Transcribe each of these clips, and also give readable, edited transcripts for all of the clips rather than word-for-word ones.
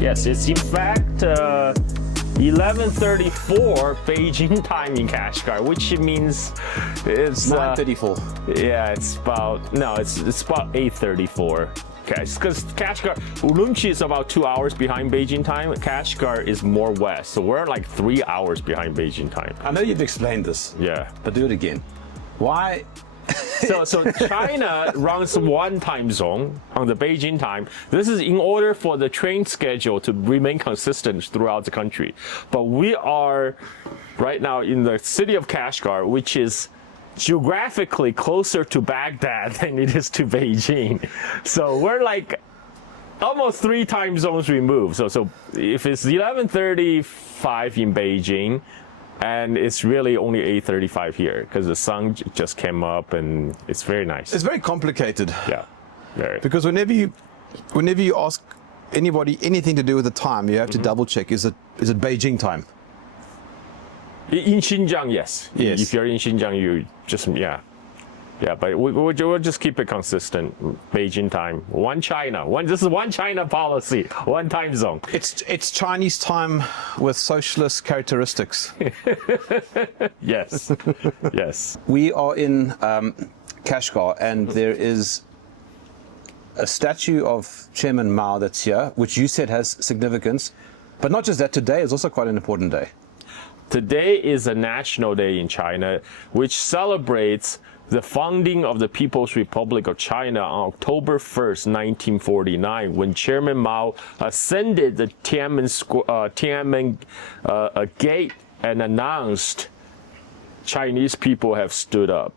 Yes, it's in fact 11:34 Beijing time in Kashgar, which means it's 9:34. Yeah, it's about it's about 8:34. Okay, because Kashgar, Urumqi is about 2 hours behind Beijing time. Kashgar is more west, so we're like 3 hours behind Beijing time. I know you've explained this. Yeah, but do it again. Why? So China runs one time zone on the Beijing time. This is in order for the train schedule to remain consistent throughout the country. But we are right now in the city of Kashgar, which is geographically closer to Baghdad than it is to Beijing. So we're like almost 3 time zones removed. So if it's 11:35 in Beijing, and it's really only 8:35 here because the sun just came up and it's very nice. It's very complicated. Yeah, very. Because whenever you ask anybody anything to do with the time, you have to double check. Is it Beijing time? In Xinjiang, yes. Yes. If you're in Xinjiang, you just but we'll just keep it consistent. Beijing time, one China. This is one China policy, one time zone. It's Chinese time with socialist characteristics. Yes, yes. We are in Kashgar, and there is a statue of Chairman Mao that's here, which you said has significance. But not just that, today is also quite an important day. Today is a national day in China, which celebrates the founding of the People's Republic of China on October 1st, 1949, when Chairman Mao ascended the Tiananmen Gate and announced Chinese people have stood up.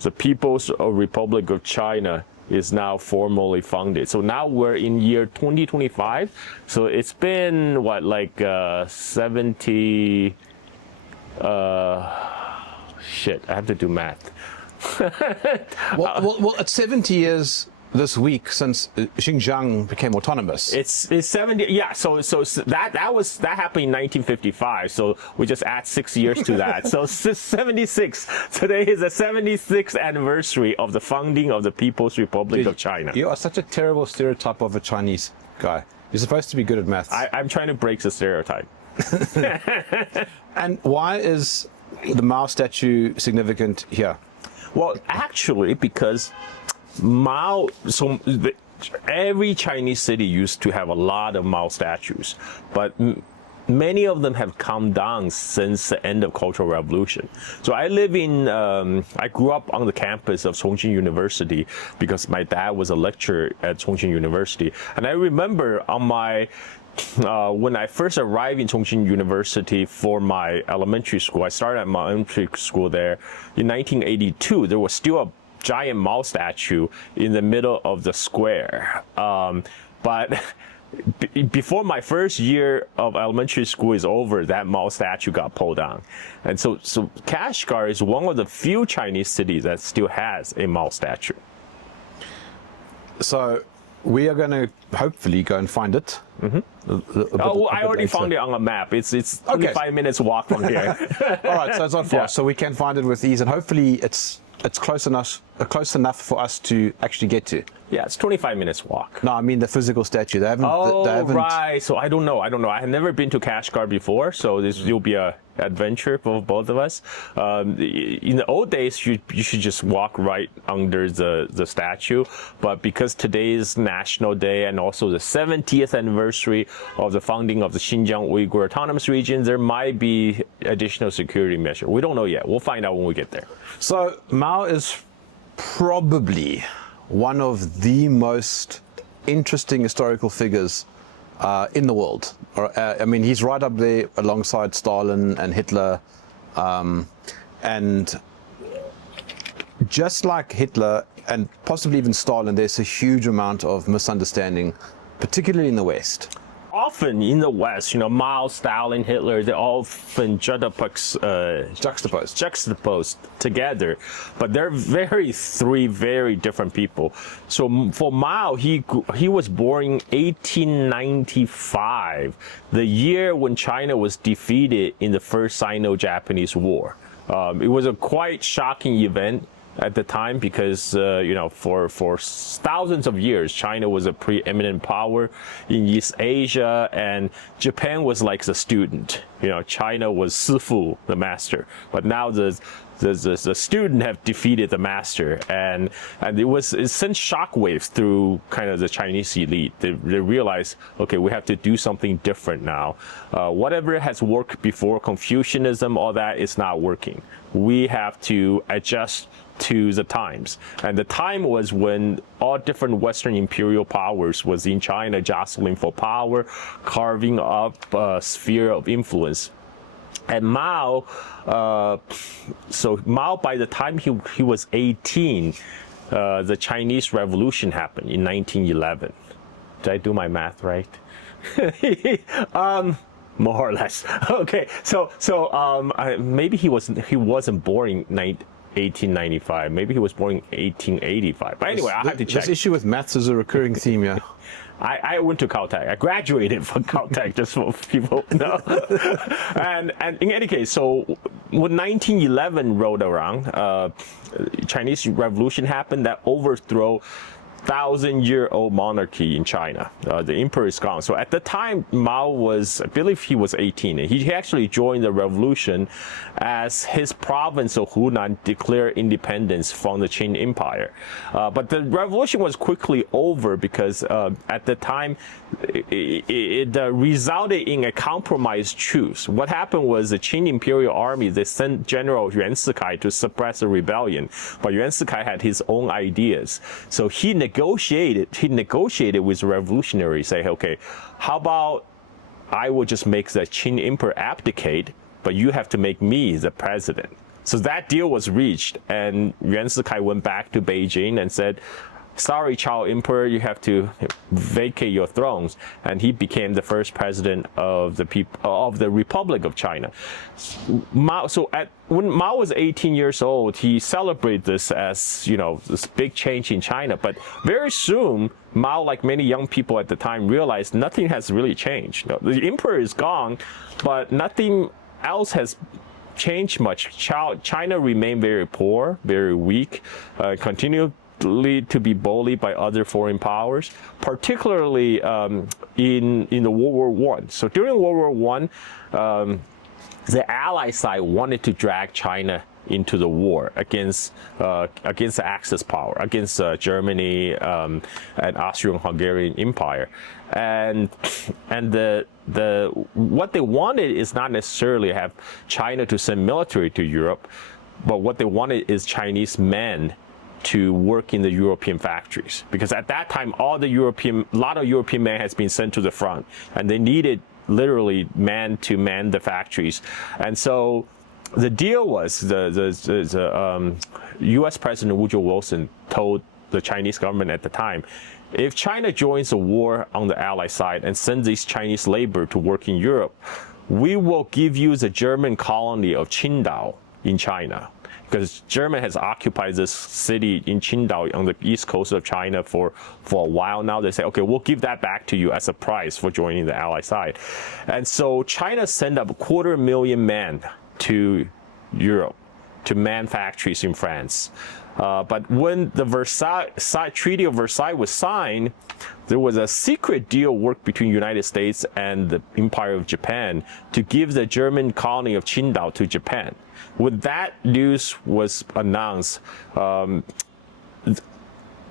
The People's Republic of China is now formally founded. So now we're in year 2025. So it's been, what, like 70... shit, I have to do math. well, it's 70 years this week since Xinjiang became autonomous. It's 70. Yeah. So that happened in 1955. So we just add 6 years to that. So 76. Today is the 76th anniversary of the founding of the People's Republic of China. You are such a terrible stereotype of a Chinese guy. You're supposed to be good at maths. I'm trying to break the stereotype. And why is the Mao statue significant here? Well, actually, because Mao, every Chinese city used to have a lot of Mao statues, but many of them have come down since the end of Cultural Revolution. So I grew up on the campus of Chongqing University because my dad was a lecturer at Chongqing University. And I remember when I first arrived in Chongqing University for my elementary school, I started at my elementary school there in 1982. There was still a giant Mao statue in the middle of the square. But before my first year of elementary school is over, that Mao statue got pulled down. And so Kashgar is one of the few Chinese cities that still has a Mao statue. So we are going to hopefully go and find it. Mm-hmm. I already found it on a map. It's 25 minutes walk from here. All right, so it's not far. Yeah. So we can find it with ease, and hopefully it's close enough for us to actually get to. Yeah, it's 25 minutes walk. No, I mean the physical statue. They haven't. Right. So I don't know. I have never been to Kashgar before, so this will be a adventure for both of us. In the old days, you should just walk right under the statue, but because today is National Day and also the 70th anniversary of the founding of the Xinjiang Uyghur Autonomous Region, there might be additional security measure. We don't know yet. We'll find out when we get there. So Mao is probably one of the most interesting historical figures in the world. I mean, he's right up there alongside Stalin and Hitler. And just like Hitler and possibly even Stalin, there's a huge amount of misunderstanding, particularly in the West. Often in the West, Mao, Stalin, Hitler, they're often juxtaposed together, but they're three very different people. So for Mao, he was born in 1895, the year when China was defeated in the First Sino-Japanese War. It was a quite shocking event at the time because for thousands of years China was a preeminent power in East Asia, and Japan was like the student. China was Sifu, the master, but now the student have defeated the master, and it sent shockwaves through kind of the Chinese elite. They realized, okay, we have to do something different now. Whatever has worked before, Confucianism, all that, is not working. We have to adjust to the times. And the time was when all different Western imperial powers was in China, jostling for power, carving up a sphere of influence. And Mao, Mao, by the time he was 18, the Chinese Revolution happened in 1911. Did I do my math right? More or less. Okay, maybe he wasn't born in 1895. Maybe he was born in 1885. But anyway, I have to check. This issue with maths is a recurring theme, yeah. I went to Caltech. I graduated from Caltech, just so people know. and in any case, so when 1911 rolled around, Chinese Revolution happened that overthrew 1,000-year-old monarchy in China. The emperor is gone. So at the time, Mao was, I believe he was 18. And he actually joined the revolution as his province of Hunan declared independence from the Qing Empire. But the revolution was quickly over because at the time, it resulted in a compromised truce. What happened was the Qing Imperial Army, they sent General Yuan Sikai to suppress the rebellion. But Yuan Sikai had his own ideas. So he negotiated with the revolutionaries, say, okay, how about I will just make the Qing Emperor abdicate, but you have to make me the president. So that deal was reached, and Yuan Sikai went back to Beijing and said, sorry, Chao Emperor, you have to vacate your thrones. And he became the first president of the Republic of China. When Mao was 18 years old, he celebrated this as, this big change in China. But very soon, Mao, like many young people at the time, realized nothing has really changed. The emperor is gone, but nothing else has changed much. China remained very poor, very weak, continued to be bullied by other foreign powers, particularly in the World War I. So during World War I, the Allied side wanted to drag China into the war against the Axis power, against Germany and Austrian-Hungarian Empire, and what they wanted is not necessarily have China to send military to Europe, but what they wanted is Chinese men to work in the European factories, because at that time a lot of European men has been sent to the front, and they needed literally men to man the factories. And so the deal was the U.S. President Woodrow Wilson told the Chinese government at the time, if China joins the war on the Allied side and sends these Chinese labor to work in Europe, we will give you the German colony of Qingdao in China. Because Germany has occupied this city in Qingdao on the east coast of China for a while now. They say, okay, we'll give that back to you as a price for joining the Allied side. And so China sent up 250,000 men to Europe to man factories in France. But when the Treaty of Versailles was signed, there was a secret deal worked between the United States and the Empire of Japan to give the German colony of Qingdao to Japan. When that news was announced, the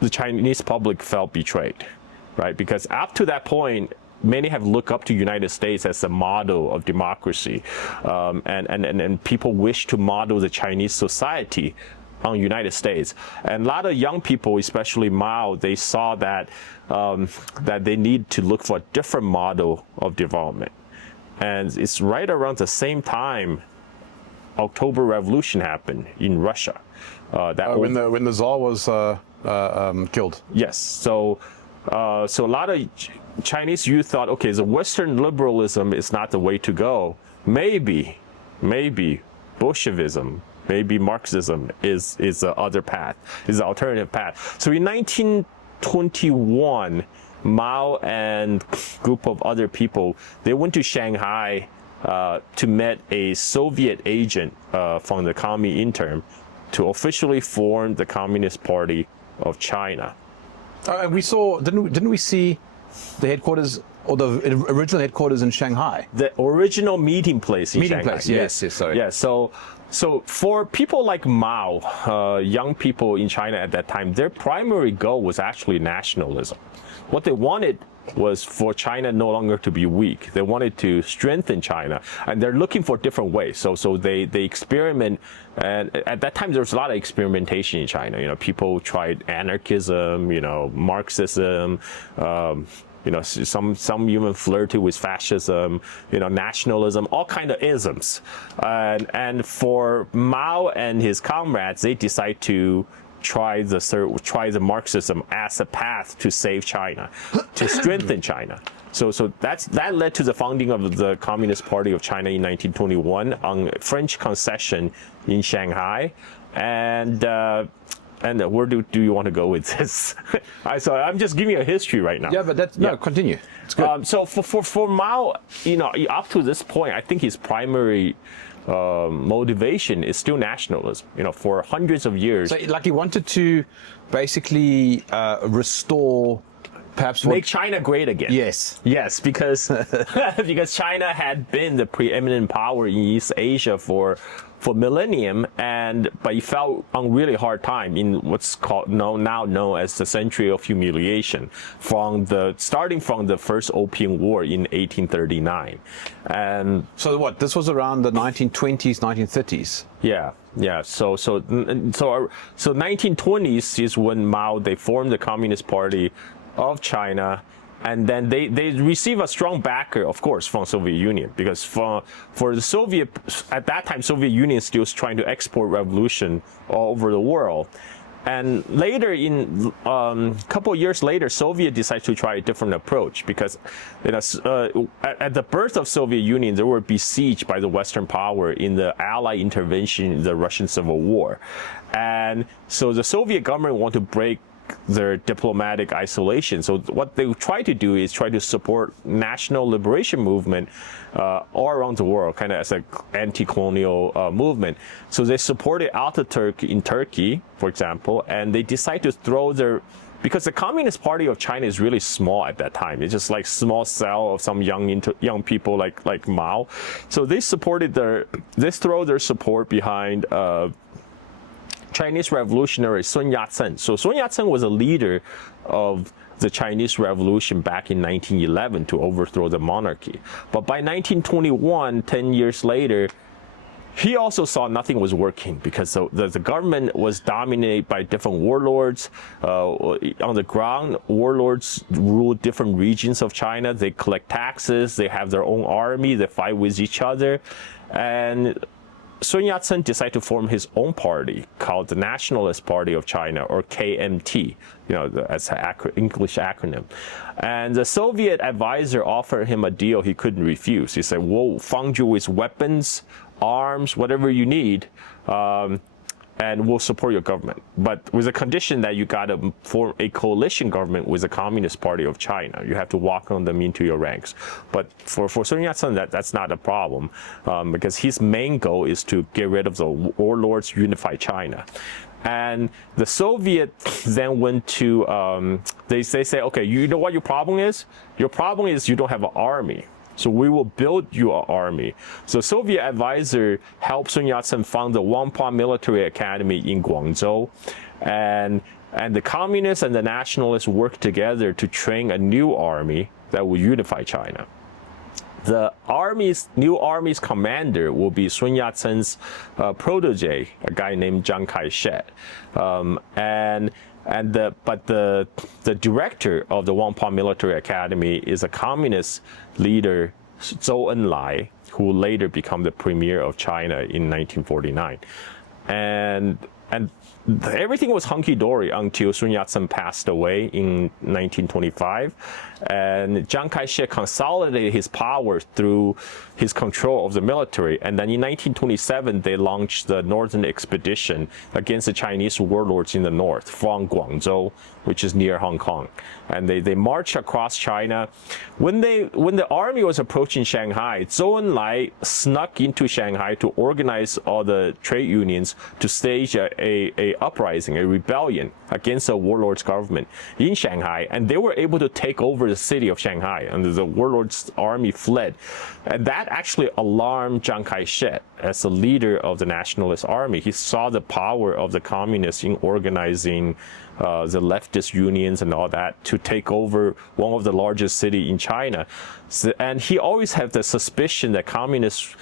Chinese public felt betrayed, right? Because up to that point, many have looked up to the United States as a model of democracy, and people wish to model the Chinese society on the United States. And a lot of young people, especially Mao, they saw that that they need to look for a different model of development. And it's right around the same time October Revolution happened in Russia. When the Tsar was killed. Yes. So a lot of Chinese youth thought, okay, the Western liberalism is not the way to go. Maybe Bolshevism, maybe Marxism is the other path, is the alternative path. So in 1921, Mao and a group of other people, they went to Shanghai to meet a Soviet agent from the Comintern to officially form the Communist Party of China. We saw, didn't we see the headquarters, or the original headquarters in Shanghai? The original meeting place in Shanghai. Place, yes, sorry. Yeah, so for people like Mao, young people in China at that time, their primary goal was actually nationalism. What they wanted was for China no longer to be weak. They wanted to strengthen China, and they're looking for different ways. So they experiment, and at that time there was a lot of experimentation in China. You know, people tried anarchism, you know, Marxism. You know, some even flirted with fascism, you know, nationalism, all kind of isms. And for Mao and his comrades, they decide to try the Marxism as a path to save China, to strengthen China. So that led to the founding of the Communist Party of China in 1921 on French concession in Shanghai. And where do you want to go with this? So I'm just giving you a history right now. Yeah, but continue. It's good. So for Mao, you know, up to this point, I think his primary motivation is still nationalism. You know, for hundreds of years. So, like, he wanted to basically restore, perhaps make China great again. Yes, because because China had been the preeminent power in East Asia for millennium, but he fell on really hard time in what's now known as the Century of Humiliation, starting from the First Opium War in 1839. And so what? This was around the 1920s, 1930s. Yeah. So 1920s is when Mao, they formed the Communist Party of China. And then they receive a strong backer, of course, from Soviet Union, because for the Soviet, at that time, Soviet Union still was trying to export revolution all over the world. And later, in couple of years later, Soviet decided to try a different approach, because you know, at the birth of Soviet Union, they were besieged by the Western power in the Allied intervention in the Russian Civil War. And so the Soviet government wanted to break their diplomatic isolation. So what they try to do is try to support national liberation movement all around the world, kind of as an anti-colonial movement. So they supported Ataturk in Turkey, for example, and they decide to throw because the Communist Party of China is really small at that time. It's just like small cell of some young people like Mao. So they throw their support behind Chinese revolutionary Sun Yat-sen. So Sun Yat-sen was a leader of the Chinese Revolution back in 1911 to overthrow the monarchy. But by 1921, 10 years later, he also saw nothing was working, because the government was dominated by different warlords. On the ground, warlords rule different regions of China. They collect taxes. They have their own army. They fight with each other. And Sun Yat-sen decided to form his own party called the Nationalist Party of China, or KMT, you know, as an English acronym. And the Soviet advisor offered him a deal he couldn't refuse. He said, we'll fund you with weapons, arms, whatever you need, and we'll support your government. But with the condition that you got to form a coalition government with the Communist Party of China. You have to welcome them into your ranks. But for Sun Yat-sen, that's not a problem, because his main goal is to get rid of the warlords, unify China. And the Soviets then went to, they say, okay, you know what your problem is? Your problem is you don't have an army. So we will build you an army. So Soviet advisor helped Sun Yat-sen found the Whampoa Military Academy in Guangzhou. And the communists and the nationalists worked together to train a new army that will unify China. The new army's commander will be Sun Yat-sen's protege, a guy named Chiang Kai-shek. But the director of the Whampoa Military Academy is a communist leader, Zhou Enlai, who will later become the premier of China in 1949. And everything was hunky-dory until Sun Yat-sen passed away in 1925, and Chiang Kai-shek consolidated his power through his control of the military. And then in 1927, they launched the Northern Expedition against the Chinese warlords in the north from Guangzhou, which is near Hong Kong. And they marched across China. When the army was approaching Shanghai, Zhou Enlai snuck into Shanghai to organize all the trade unions to stage a uprising, a rebellion against the warlord's government in Shanghai, and they were able to take over the city of Shanghai, and the warlord's army fled. And that actually alarmed Chiang Kai-shek as the leader of the nationalist army. He saw the power of the communists in organizing the leftist unions and all that to take over one of the largest cities in China. So, and he always had the suspicion that communists'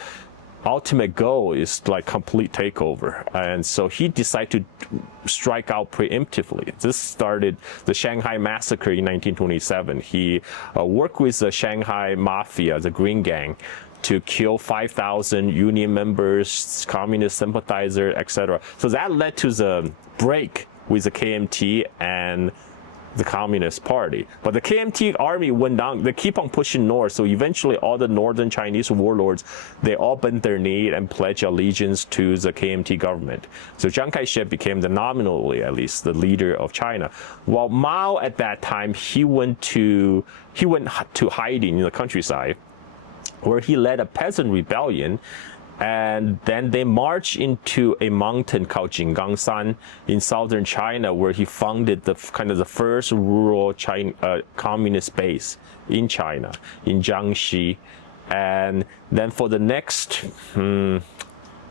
ultimate goal is like complete takeover. And so he decided to strike out preemptively. This started the Shanghai Massacre in 1927. He worked with the Shanghai Mafia, the Green Gang, to kill 5,000 union members, communist sympathizers, etc. So that led to the break with the KMT and the Communist Party. But the KMT army went down, they keep on pushing north, so eventually all the northern Chinese warlords, they all bent their knee and pledged allegiance to the KMT government. So Chiang Kai-shek became nominally at least the leader of China. While Mao at that time, he went to hiding in the countryside, where he led a peasant rebellion. And then they marched into a mountain called Jinggangshan in southern China, where he founded the first rural communist base in China, in Jiangxi. And then for the next, so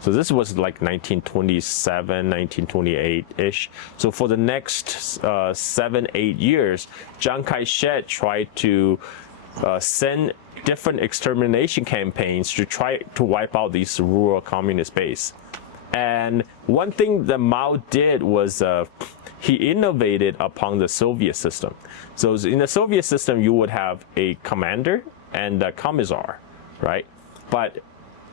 this was like 1927, 1928-ish. So for the next 7-8 years, Chiang Kai-shek tried to send different extermination campaigns to try to wipe out these rural communist base. And one thing that Mao did was he innovated upon the Soviet system. So in the Soviet system, you would have a commander and a commissar, right? But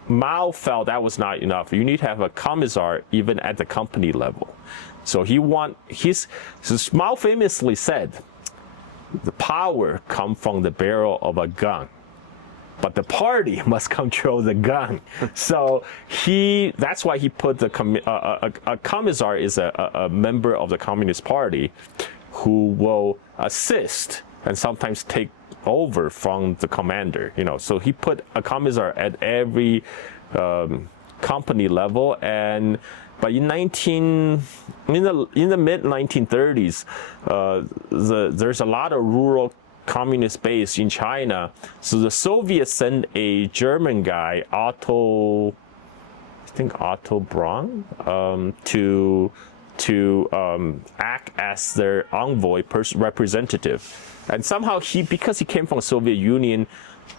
Mao felt that was not enough. You need to have a commissar even at the company level. So Mao famously said, the power comes from the barrel of a gun, but the party must control the gun. So that's why he put a commissar is a member of the Communist Party who will assist and sometimes take over from the commander. So he put a commissar at every company level. But in the mid 1930s, there's a lot of rural communist base in China. So the Soviets sent a German guy, Otto Braun, to act as their envoy representative. And somehow because he came from the Soviet Union,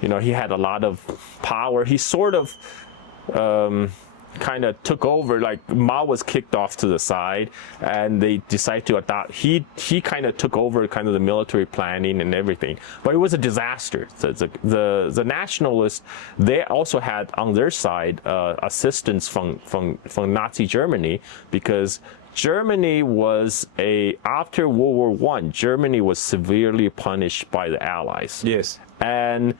he had a lot of power. He sort of kind of took over, like Mao was kicked off to the side and they decided to adopt, he kind of took over kind of the military planning and everything, but it was a disaster. The nationalists, they also had on their side assistance from Nazi Germany, because Germany was after World War I, Germany was severely punished by the Allies. Yes. And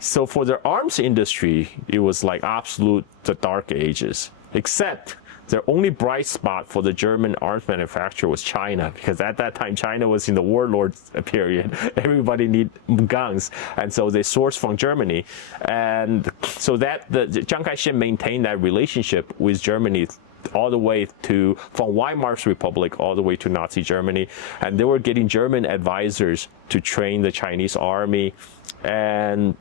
so for the arms industry, it was like absolute the dark ages, except the only bright spot for the German arms manufacturer was China, because at that time, China was in the warlord period. Everybody needed guns. And so they sourced from Germany. And so the Chiang Kai-shek maintained that relationship with Germany all the way from Weimar's Republic all the way to Nazi Germany. And they were getting German advisors to train the Chinese army. And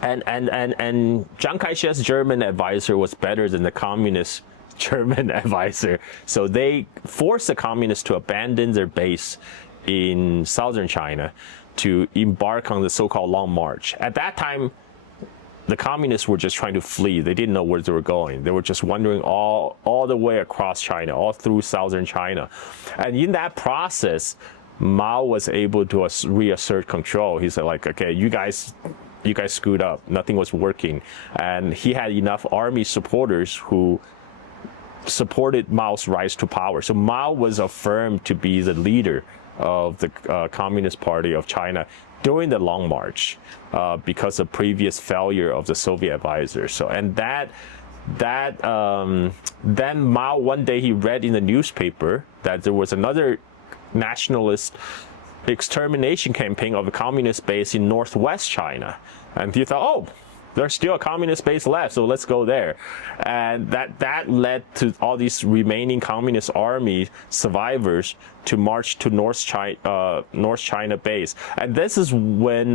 Chiang Kai-shek's German advisor was better than the communist German advisor. So they forced the communists to abandon their base in southern China to embark on the so-called Long March. At that time, the communists were just trying to flee. They didn't know where they were going. They were just wandering all the way across China, all through southern China. And in that process, Mao was able to reassert control. He said, like, okay, you guys screwed up. Nothing was working. And he had enough army supporters who supported Mao's rise to power. So Mao was affirmed to be the leader of the Communist Party of China during the Long March because of previous failure of the Soviet advisors. So and then Mao, one day he read in the newspaper that there was another nationalist extermination campaign of a communist base in northwest China, and he thought, oh, there's still a communist base left, so let's go there. And that led to all these remaining communist army survivors to march to North China base. And this is when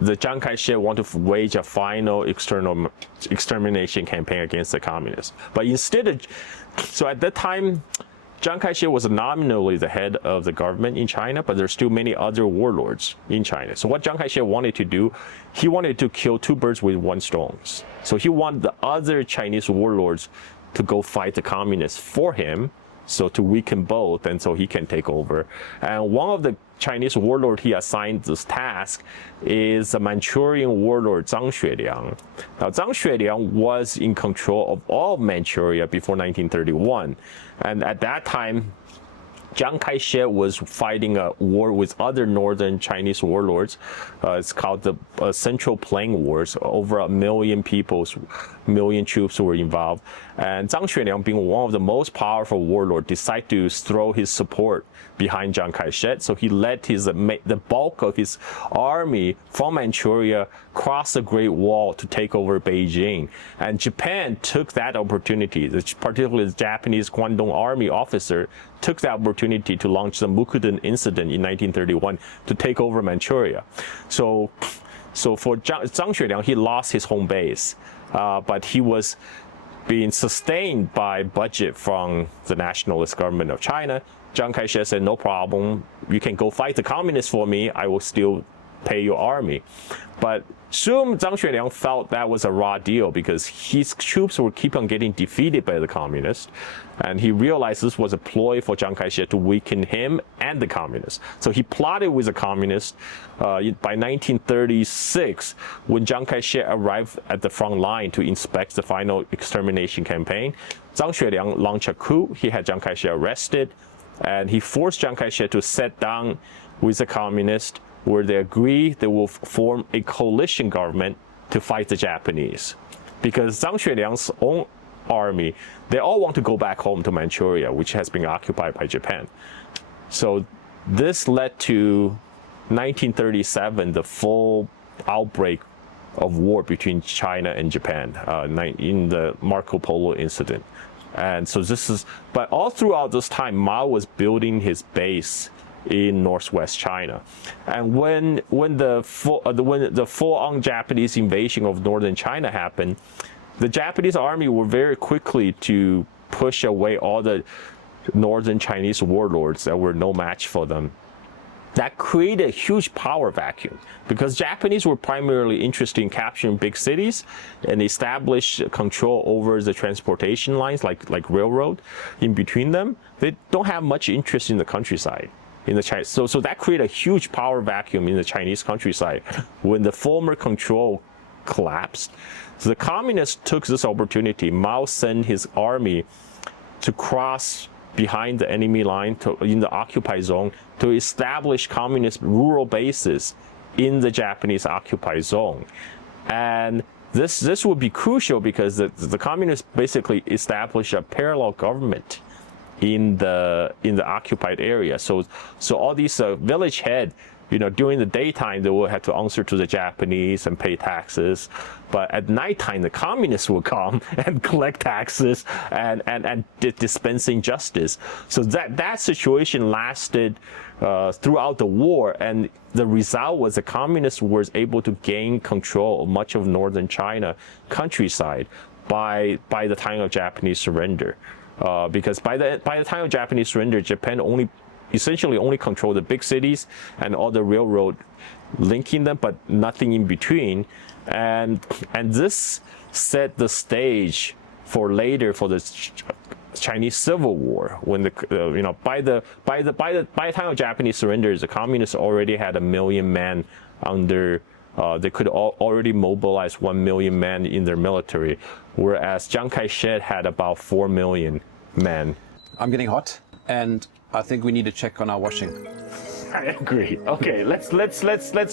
the Chiang Kai-shek wanted to wage a final extermination campaign against the communists. But instead of, so at that time, Chiang Kai-shek was nominally the head of the government in China, but there's still many other warlords in China. So what Chiang Kai-shek wanted to do, he wanted to kill two birds with one stone. So he wanted the other Chinese warlords to go fight the communists for him, so to weaken both, and so he can take over. And one of the Chinese warlord he assigned this task is the Manchurian warlord Zhang Xueliang. Now, Zhang Xueliang was in control of all of Manchuria before 1931. And at that time, Chiang Kai-shek was fighting a war with other northern Chinese warlords. It's called the Central Plain Wars. Over 1 million people, 1 million troops were involved. And Zhang Xueliang, being one of the most powerful warlords, decided to throw his support behind Chiang Kai-shek. So he led the bulk of his army from Manchuria across the Great Wall to take over Beijing. And Japan took that opportunity, particularly the Japanese Guangdong Army officer took that opportunity to launch the Mukden incident in 1931 to take over Manchuria. So for Zhang Xueliang, he lost his home base, but he was being sustained by budget from the nationalist government of China. Chiang Kai-shek said, no problem, you can go fight the communists for me, I will still pay your army. But soon Zhang Xueliang felt that was a raw deal because his troops were keep on getting defeated by the communists, and he realized this was a ploy for Chiang Kai-shek to weaken him and the communists. So he plotted with the communists. By 1936, when Chiang Kai-shek arrived at the front line to inspect the final extermination campaign, Zhang Xueliang launched a coup. He had Chiang Kai-shek arrested, and he forced Chiang Kai-shek to sit down with the communists, where they agree they will form a coalition government to fight the Japanese. Because Zhang Xueliang's own army, they all want to go back home to Manchuria, which has been occupied by Japan. So this led to 1937, the full outbreak of war between China and Japan in the Marco Polo incident. And so but all throughout this time, Mao was building his base in northwest China, and when the full-on Japanese invasion of northern China happened, the Japanese army were very quickly to push away all the northern Chinese warlords that were no match for them. That created a huge power vacuum because Japanese were primarily interested in capturing big cities and establish control over the transportation lines like railroad in between them. They don't have much interest in the countryside. So that created a huge power vacuum in the Chinese countryside when the former control collapsed. So the communists took this opportunity. Mao sent his army to cross behind the enemy line in the occupied zone to establish communist rural bases in the Japanese occupied zone. And this would be crucial because the communists basically established a parallel government in the occupied area. So all these village head, during the daytime, they will have to answer to the Japanese and pay taxes. But at nighttime, the communists will come and collect taxes and dispensing justice. So that situation lasted throughout the war. And the result was the communists were able to gain control of much of northern China countryside by the time of Japanese surrender. Because by the time of Japanese surrender, Japan essentially only controlled the big cities and all the railroad linking them, but nothing in between. And this set the stage for later for the Chinese Civil War, when by the time of Japanese surrender, the communists already had 1 million men under they could already mobilize 1 million men in their military, whereas Chiang Kai-shek had about 4 million men. I'm getting hot, and I think we need to check on our washing. I agree. Okay, let's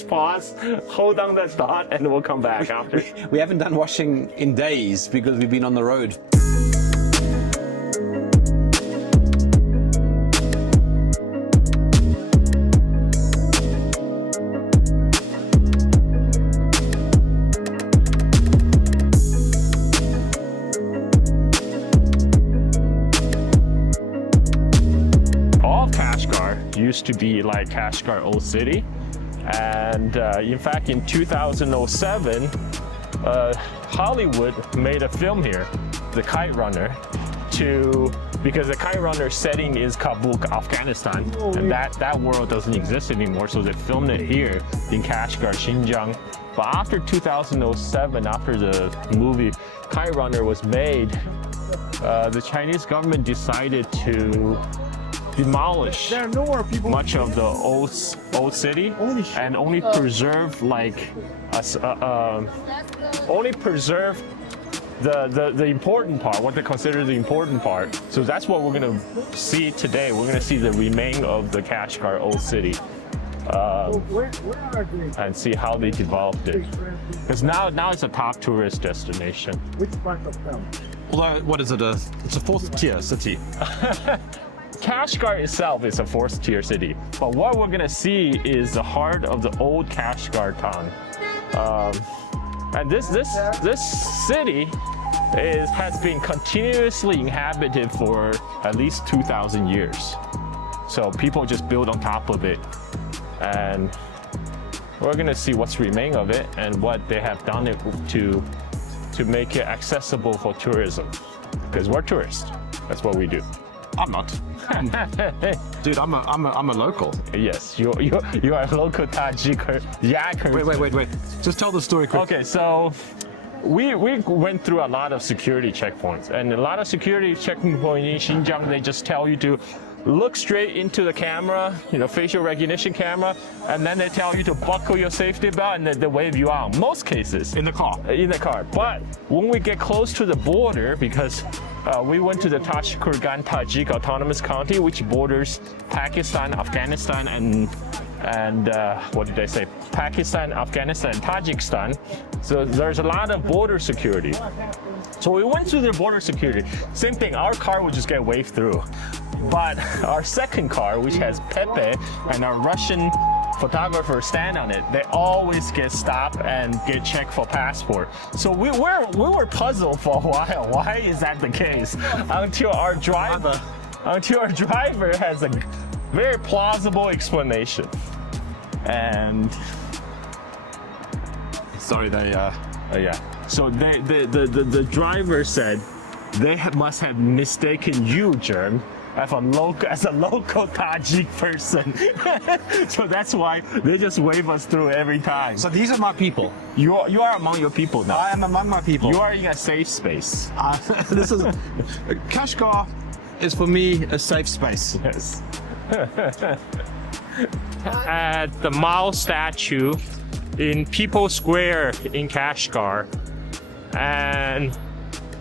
pause, hold on that thought, and we'll come back after. We haven't done washing in days because we've been on the road. Used to be like Kashgar Old City, and in fact in 2007 Hollywood made a film here, The Kite Runner, because the Kite Runner setting is Kabul, Afghanistan, and that world doesn't exist anymore, so they filmed it here in Kashgar, Xinjiang. But after 2007, after the movie Kite Runner was made, the Chinese government decided to demolish much of the old city and only preserve the important part, what they consider the important part. So that's what we're going to see today. We're going to see the remain of the Kashgar old city and see how they developed it. Because now it's a top tourist destination. Which part of town? Although, what is it? It's a fourth tier city. Kashgar itself is a fourth tier city, but what we're gonna see is the heart of the old Kashgar town. And this city has been continuously inhabited for at least 2,000 years. So people just build on top of it, and we're gonna see what's remain of it and what they have done it to make it accessible for tourism. Because we're tourists, that's what we do. I'm not. Dude, I'm a local. Yes, you are a local Tajik. Wait. Just tell the story quick. Okay, so we went through a lot of security checkpoints, and a lot of security checkpoints in Xinjiang, they just tell you to look straight into the camera, facial recognition camera, and then they tell you to buckle your safety belt and then they wave you out. Most cases. In the car. But when we get close to the border, because we went to the Tashkurgan Tajik Autonomous County, which borders Pakistan, Afghanistan, and what did I say? Pakistan, Afghanistan, and Tajikistan. So there's a lot of border security. So we went through the border security. Same thing, our car would just get waved through. But our second car, which has Pepe and our Russian photographer stand on it, they always get stopped and get checked for passport. So we were puzzled for a while. Why is that the case? Until our driver has a very plausible explanation. And sorry, yeah. So the driver said they must have mistaken you, Jerm, as a local Tajik person. So that's why they just wave us through every time. So these are my people. You are among your people now. I am among my people. You are in a safe space. This is Kashgar is for me a safe space. Yes. At the Mao statue in People Square in Kashgar, and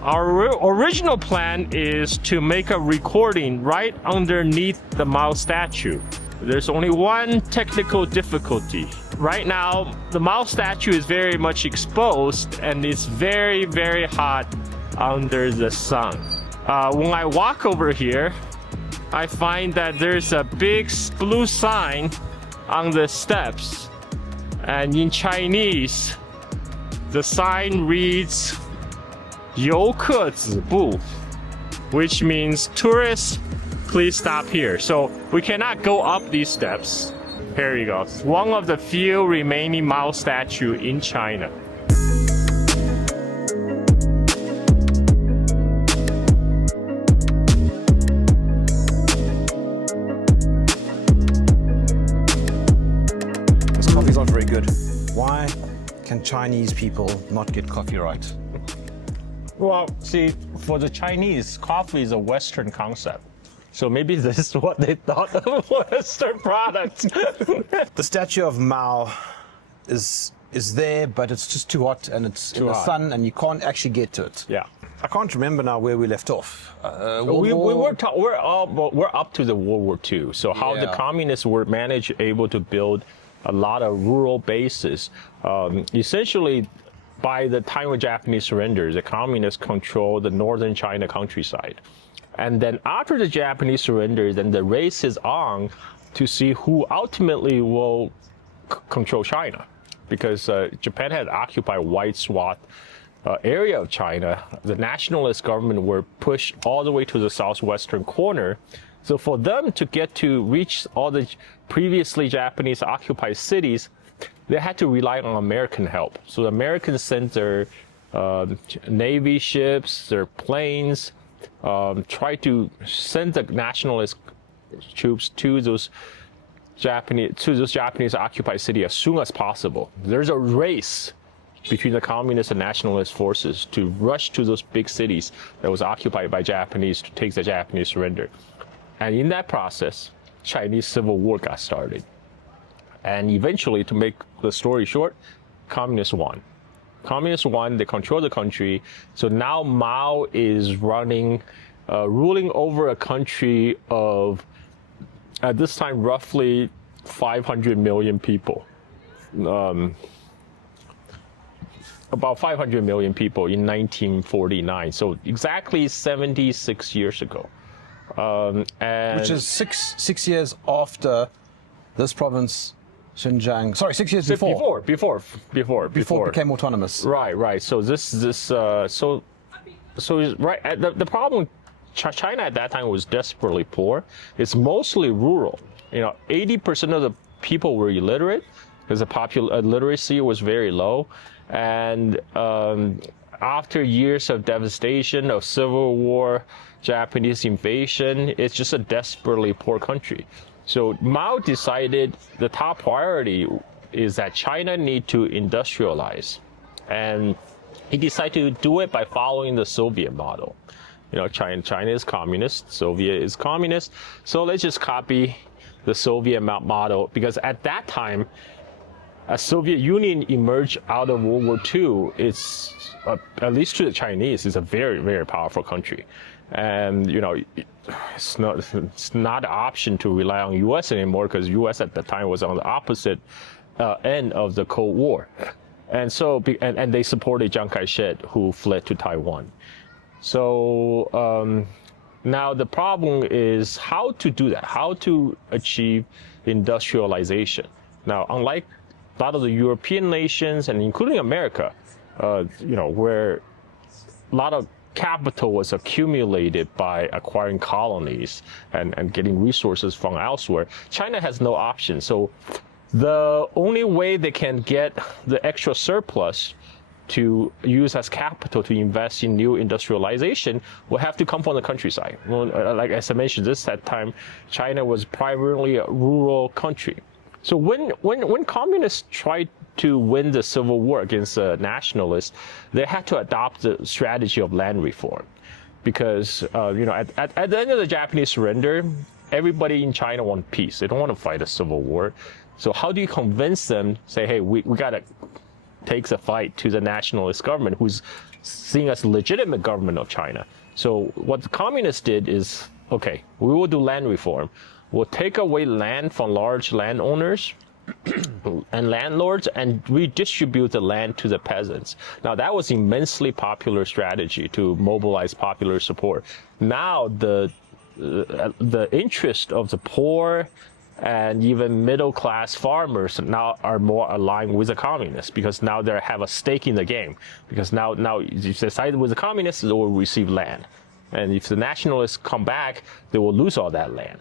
our original plan is to make a recording right underneath the Mao statue. There's only one technical difficulty. Right now, the Mao statue is very much exposed and it's very, very hot under the sun. When I walk over here, I find that there's a big blue sign on the steps. And in Chinese, the sign reads 游客止步, which means tourists, please stop here. So we cannot go up these steps. Here you go. It's one of the few remaining Mao statue in China. This coffee's not very good. Why can Chinese people not get coffee right? Well, see, for the Chinese, coffee is a Western concept. So maybe this is what they thought of Western products. The statue of Mao is is there, but it's just too hot and it's in the hot. sun and you can't actually get to it. Yeah. I can't remember now where we left off. We're up to the World War II. So how the Yeah. communists were able to build a lot of rural bases. Essentially, by the time of Japanese surrender, the communists control the northern China countryside. And then after the Japanese surrender, then the race is on to see who ultimately will control China. Because Japan had occupied a wide swath area of China. The nationalist government were pushed all the way to the southwestern corner. So for them to reach all the previously Japanese occupied cities, they had to rely on American help. So the Americans sent their Navy ships, their planes, try to send the nationalist troops to those Japanese occupied cities as soon as possible. There's a race between the communist and nationalist forces to rush to those big cities that was occupied by Japanese to take the Japanese surrender. And in that process, Chinese Civil War got started. And eventually, to make the story short, communists won. Communists won, they control the country. So now Mao is ruling over a country of, at this time, roughly 500 million people. About 500 million people in 1949. So exactly 76 years ago. And Which is six years after this province, Xinjiang. Sorry, 6 years before. Before Before it became autonomous. Right. So the problem, China at that time was desperately poor. It's mostly rural. 80% of the people were illiterate because the literacy was very low. And after years of devastation, of civil war, Japanese invasion, it's just a desperately poor country. So Mao decided the top priority is that China need to industrialize. And he decided to do it by following the Soviet model. China is communist, Soviet is communist. So let's just copy the Soviet model, because at that time, as Soviet Union emerged out of World War II, it's, at least to the Chinese, it's a very, very powerful country. And, it's not an option to rely on U.S. anymore, because U.S. at the time was on the opposite end of the Cold War. And so, and they supported Chiang Kai-shek, who fled to Taiwan. So now the problem is how to do that, how to achieve industrialization. Now, unlike a lot of the European nations, and including America, where a lot of capital was accumulated by acquiring colonies and getting resources from elsewhere, China has no option. So the only way they can get the extra surplus to use as capital to invest in new industrialization will have to come from the countryside. Well, like as I mentioned, that time, China was primarily a rural country. So when communists tried to win the civil war against the nationalists, they had to adopt the strategy of land reform, because at the end of the Japanese surrender, everybody in China want peace. They don't want to fight a civil war. So how do you convince them? Say, hey, we gotta take the fight to the nationalist government, who's seen as legitimate government of China. So what the communists did is, okay, we will do land reform. We'll take away land from large landowners and landlords and redistribute the land to the peasants. Now, that was immensely popular strategy to mobilize popular support. Now, the interest of the poor and even middle-class farmers now are more aligned with the communists, because now they have a stake in the game. Because now if they side with the communists, they will receive land. And if the nationalists come back, they will lose all that land.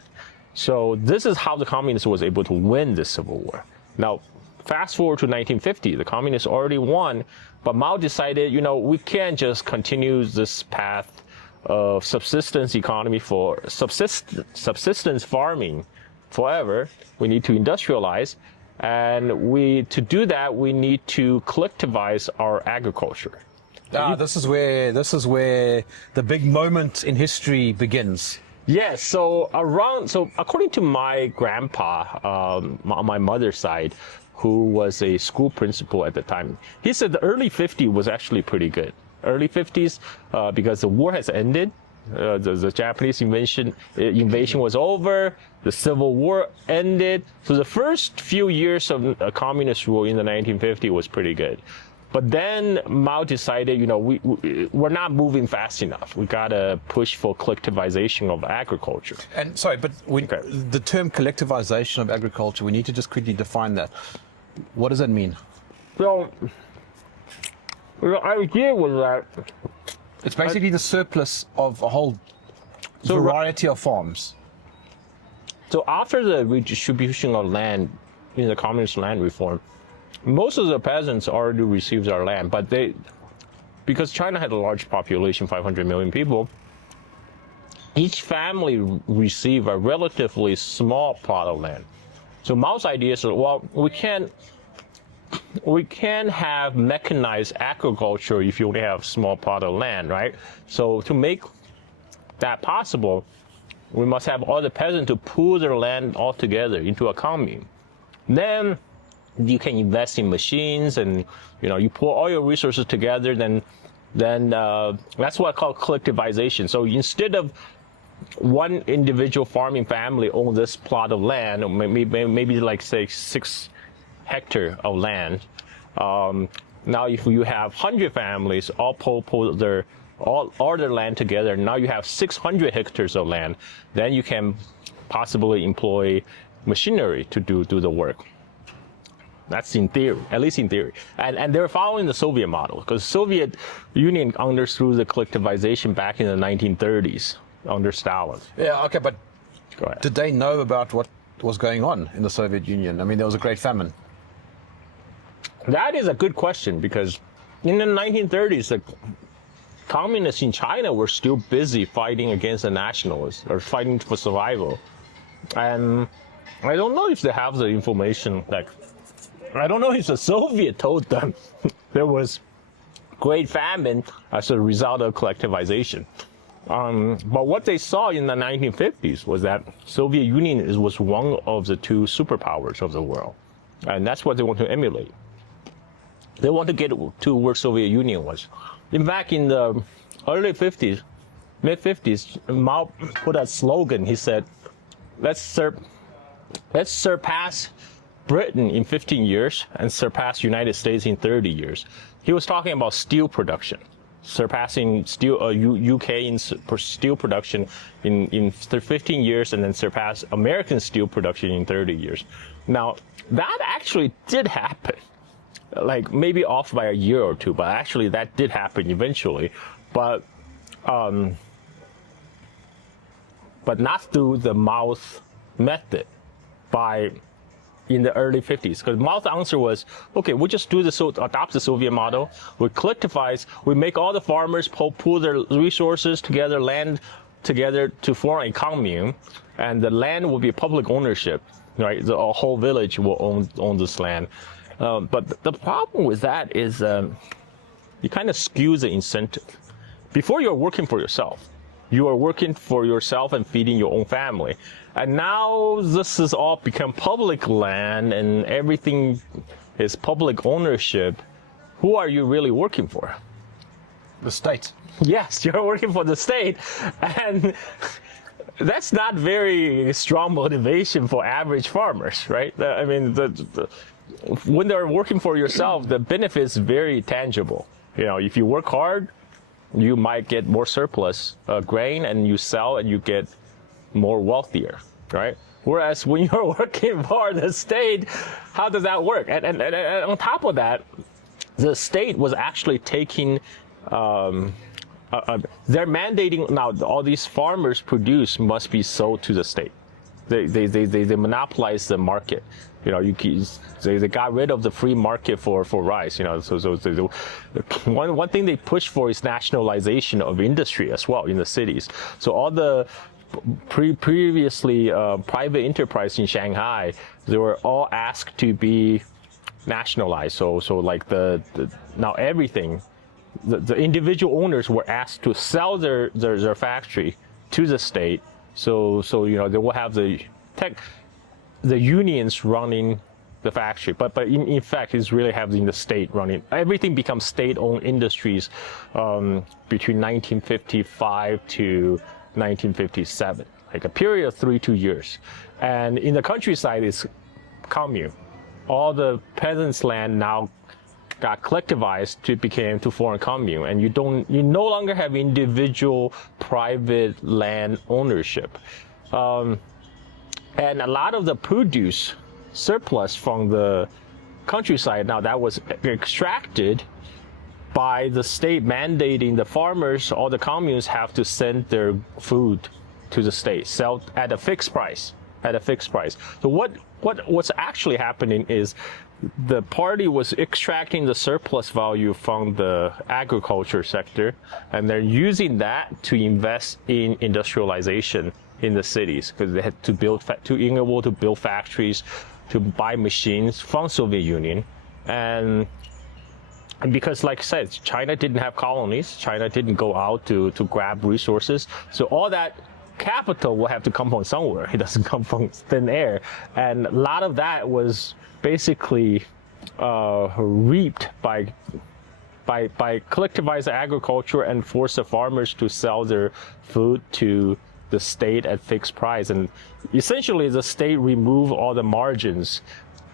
So this is how the communists was able to win the civil war. Now, fast forward to 1950, the communists already won, but Mao decided, we can't just continue this path of subsistence economy for subsistence farming forever. We need to industrialize, and to do that, we need to collectivize our agriculture. This is where the big moment in history begins. Yes, so according to my grandpa, on my mother's side, who was a school principal at the time. He said the early 50s was actually pretty good. Early 50s, because the war has ended. The Japanese invasion was over. The Civil War ended. So the first few years of communist rule in the 1950s was pretty good. But then Mao decided, we're not moving fast enough. We gotta push for collectivization of agriculture. And sorry, but the term collectivization of agriculture, we need to just quickly define that. What does that mean? So the idea was that it's basically the surplus of a whole variety of farms. So after the redistribution of land in the communist land reform, most of the peasants already received their land, but because China had a large population, 500 million people, each family received a relatively small plot of land. So Mao's idea is, well, we can't have mechanized agriculture if you only have a small plot of land, right? So to make that possible, we must have all the peasants to pool their land all together into a commune. Then you can invest in machines, and you pull all your resources together. Then that's what I call collectivization. So instead of one individual farming family own this plot of land, or maybe like say 6 hectares of land. Now, if you have 100 families all pull their land together, now you have 600 hectares of land. Then you can possibly employ machinery to do the work. That's in theory, at least in theory. And they're following the Soviet model, because Soviet Union understood the collectivization back in the 1930s under Stalin. Yeah, okay, but Go ahead. Did they know about what was going on in the Soviet Union? I mean, there was a great famine. That is a good question, because in the 1930s, the communists in China were still busy fighting against the nationalists, or fighting for survival. And I don't know if they have the information, I don't know if the Soviet told them there was great famine as a result of collectivization. But what they saw in the 1950s was that Soviet Union was one of the 2 superpowers of the world. And that's what they want to emulate. They want to get to where Soviet Union was. In fact, in the early 50s, mid-50s, Mao put a slogan. He said, let's surpass Britain in 15 years and surpass United States in 30 years. He was talking about steel production, surpassing UK in steel production in 15 years, and then surpass American steel production in 30 years. Now, that actually did happen. Like maybe off by a year or 2, but actually that did happen eventually. But not through the Mao's method, in the early 50s, because Mao's answer was, okay, we'll just adopt the Soviet model. We collectivize, we make all the farmers pool their resources together, land together to form a commune, and the land will be public ownership, right? The whole village will own this land. But the problem with that is you kind of skew the incentive. Before, you're working for yourself. You are working for yourself and feeding your own family. And now this has all become public land and everything is public ownership. Who are you really working for? The state. Yes, you're working for the state. And that's not very strong motivation for average farmers, right? I mean, when they're working for yourself, the benefit is very tangible. If you work hard, you might get more surplus grain, and you sell and you get more wealthier, right? Whereas when you're working for the state, how does that work? And on top of that, the state was actually taking, they're mandating now all these farmers produce must be sold to the state. They monopolize the market. They got rid of the free market for rice. So one thing they push for is nationalization of industry as well in the cities. So all the previously private enterprise in Shanghai, they were all asked to be nationalized. So like now everything, the individual owners were asked to sell their factory to the state. So they will have the unions running the factory. But in fact, it's really having the state running. Everything becomes state-owned industries between 1955 to 1957, like a period of 32 years. And in the countryside, it's commune. All the peasants' land now got collectivized to form a commune, and you no longer have individual private land ownership. And a lot of the produce surplus from the countryside now that was extracted by the state mandating the farmers, all the communes have to send their food to the state, sell at a fixed price. So what's actually happening is the party was extracting the surplus value from the agriculture sector, and they're using that to invest in industrialization in the cities, because they had to being able to build factories, to buy machines from Soviet Union, and because, like I said, China didn't have colonies, China didn't go out to grab resources, so all that capital will have to come from somewhere. It doesn't come from thin air, and a lot of that was basically reaped by collectivized agriculture and force the farmers to sell their food to the state at fixed price. And essentially the state remove all the margins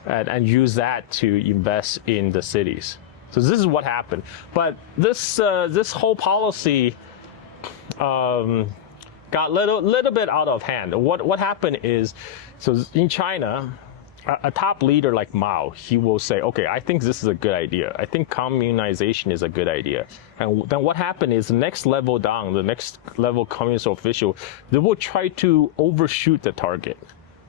and use that to invest in the cities. So this is what happened. But this whole policy got a little bit out of hand. What happened is, so in China, a top leader like Mao, he will say, okay, I think this is a good idea. I think communization is a good idea. And then what happened is the next level down, the next level communist official, they will try to overshoot the target.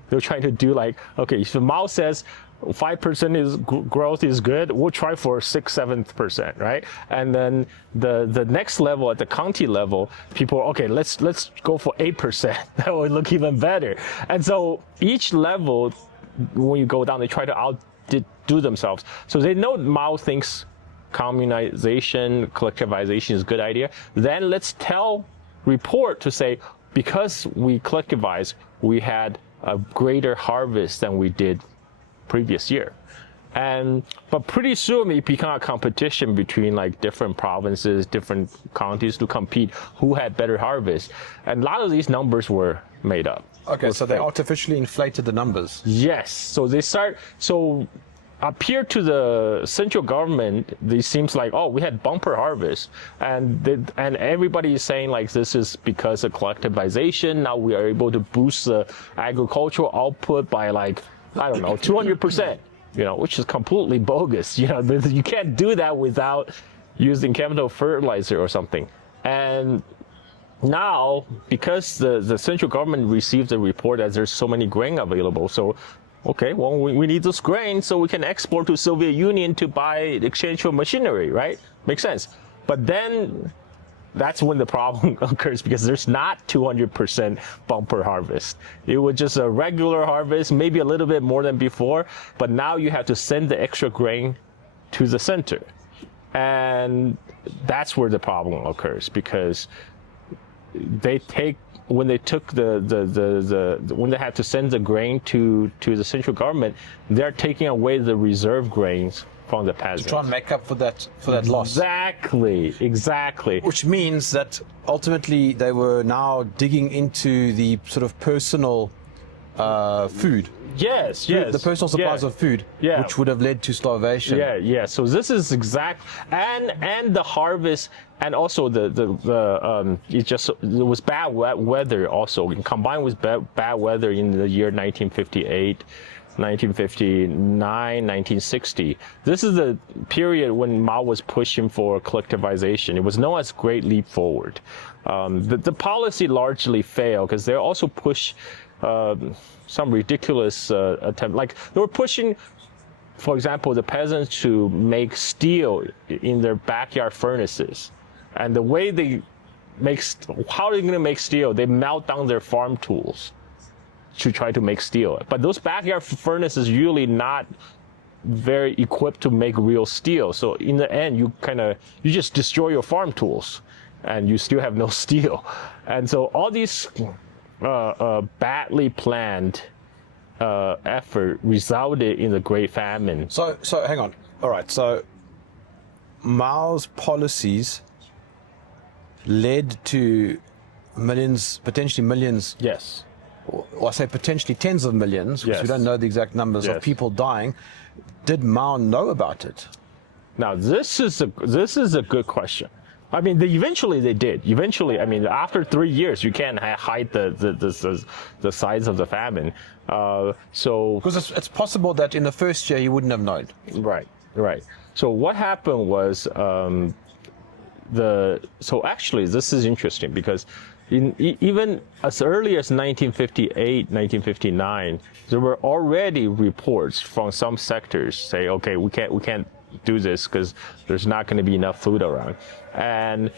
They'll try to do like, okay, if Mao says 5% growth is good, we'll try for 6-7%, right? And then the next level, at the county level, people, okay, let's go for 8%. That would look even better. And so each level, when you go down, they try to outdo themselves. So they know Mao thinks communization, collectivization is a good idea. Then let's report to say, because we collectivized, we had a greater harvest than we did previous year. But pretty soon it became a competition between like different provinces, different counties to compete who had better harvest. And a lot of these numbers were made up. Okay, so they artificially inflated the numbers. Yes. So up here to the central government, it seems like, oh, we had bumper harvest, and everybody is saying like this is because of collectivization. Now we are able to boost the agricultural output by like, I don't know, 200%. Which is completely bogus. You can't do that without using chemical fertilizer or something. And now, because the central government received the report that there's so many grain available, so, okay, well, we need this grain so we can export to Soviet Union to buy exchange for machinery, right? Makes sense. But then that's when the problem occurs, because there's not 200% bumper harvest. It was just a regular harvest, maybe a little bit more than before, but now you have to send the extra grain to the center. And that's where the problem occurs, because when they had to send the grain to the central government, they're taking away the reserve grains from the peasants. To try and make up for that loss. Exactly. Which means that ultimately they were now digging into the sort of personal food. Yes. The personal supplies of food, which would have led to starvation. Yeah. So this is exact, and the harvest, and also it was bad weather also, combined with bad weather in the year 1958. 1959, 1960. This is the period when Mao was pushing for collectivization. It was known as Great Leap Forward. The policy largely failed because they also pushed some ridiculous attempt. Like they were pushing, for example, the peasants to make steel in their backyard furnaces. And the way how are they going to make steel? They melt down their farm tools to try to make steel. But those backyard furnaces usually not very equipped to make real steel. So in the end, you just destroy your farm tools and you still have no steel. And so all these badly planned effort resulted in the Great Famine. So hang on. All right. So Mao's policies led to millions, potentially millions. Yes. Or I say potentially tens of millions, because we Yes. don't know the exact numbers of Yes. people dying. Did Mao know about it? Now this is a good question. I mean, eventually they did. Eventually, I mean, after 3 years, you can't hide the size of the famine. So Because it's possible that in the first year he wouldn't have known. right. So what happened was so actually this is interesting because even as early as 1958, 1959, there were already reports from some sectors say, okay, we can't do this because there's not going to be enough food around. And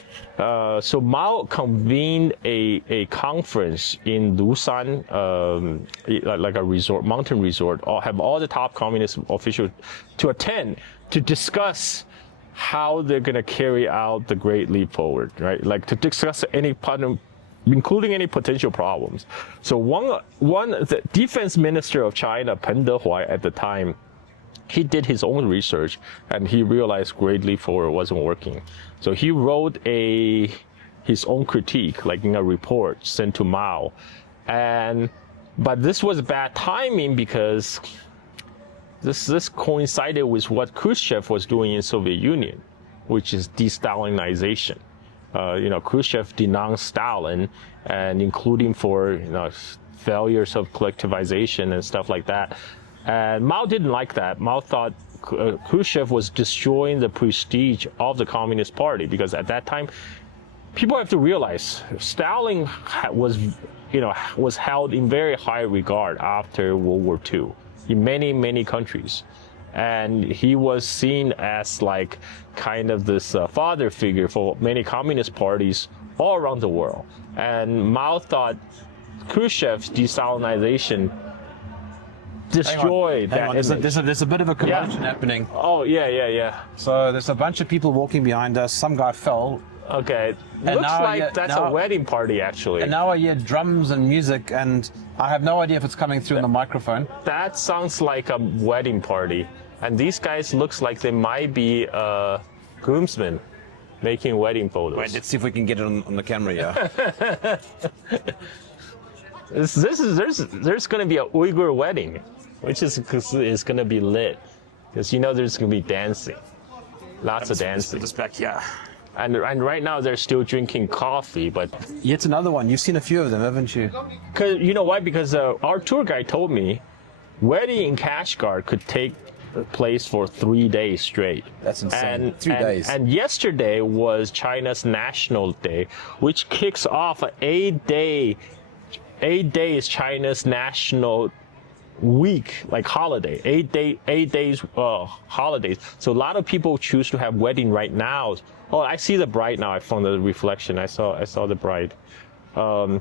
so Mao convened a conference in Lusan, like a resort, mountain resort, have all the top communist officials to attend to discuss how they're going to carry out the Great Leap Forward, right? Like to discuss including any potential problems. So the defense minister of China, Peng Dehuai, at the time, he did his own research and he realized Great Leap Forward wasn't working. So he wrote his own critique, like in a report sent to Mao. But this was bad timing because this coincided with what Khrushchev was doing in Soviet Union, which is de-Stalinization. Khrushchev denounced Stalin, and including for failures of collectivization and stuff like that. And Mao didn't like that. Mao thought Khrushchev was destroying the prestige of the Communist Party, because at that time, people have to realize Stalin was held in very high regard after World War II in many countries. And he was seen as like kind of this father figure for many communist parties all around the world. And Mao thought Khrushchev's de-Stalinization destroyed that image. There's a bit of a commotion happening. Oh, yeah. So there's a bunch of people walking behind us. Some guy fell. Okay. And Looks like that's now- a wedding party, actually. And now I hear drums and music, and I have no idea if it's coming through in the microphone. That sounds like a wedding party. And these guys looks like they might be groomsmen making wedding photos. Wait, let's see if we can get it on the camera here. There's going to be a Uyghur wedding, which is going to be lit. Because there's going to be dancing. Lots of dancing. Yeah. And right now they're still drinking coffee, but Yet another one. You've seen a few of them, haven't you? cause, you know why? Because our tour guide told me wedding in Kashgar could take place for 3 days straight. That's insane. And 3 days. And yesterday was China's National Day, which kicks off an 8 days China's National Week, like holiday, 8 days holidays. So a lot of people choose to have wedding right now. Oh, I see the bride now. I found the reflection. I saw the bride. So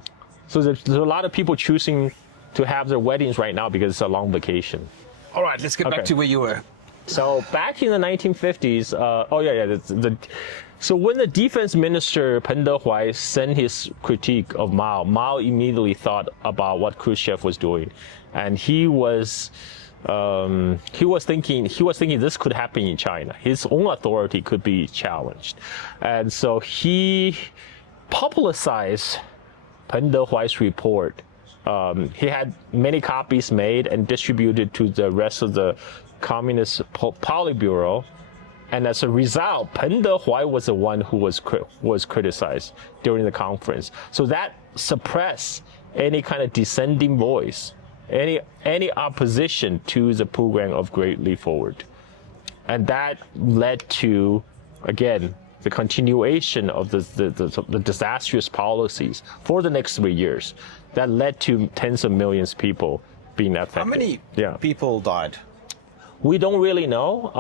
there's a lot of people choosing to have their weddings right now because it's a long vacation. All right, let's get back to where you were. So back in the 1950s, so when the defense minister Peng Dehuai sent his critique of Mao, Mao immediately thought about what Khrushchev was doing, and he was thinking this could happen in China. His own authority could be challenged, and so he publicized Peng Dehuai's report. He had many copies made and distributed to the rest of the Communist Politburo, and as a result, Peng Dehuai was the one who was criticized during the conference. So that suppressed any kind of dissenting voice, any opposition to the program of Great Leap Forward, and that led to, again, the continuation of the disastrous policies for the next 3 years. That led to tens of millions of people being affected. How many people died? We don't really know.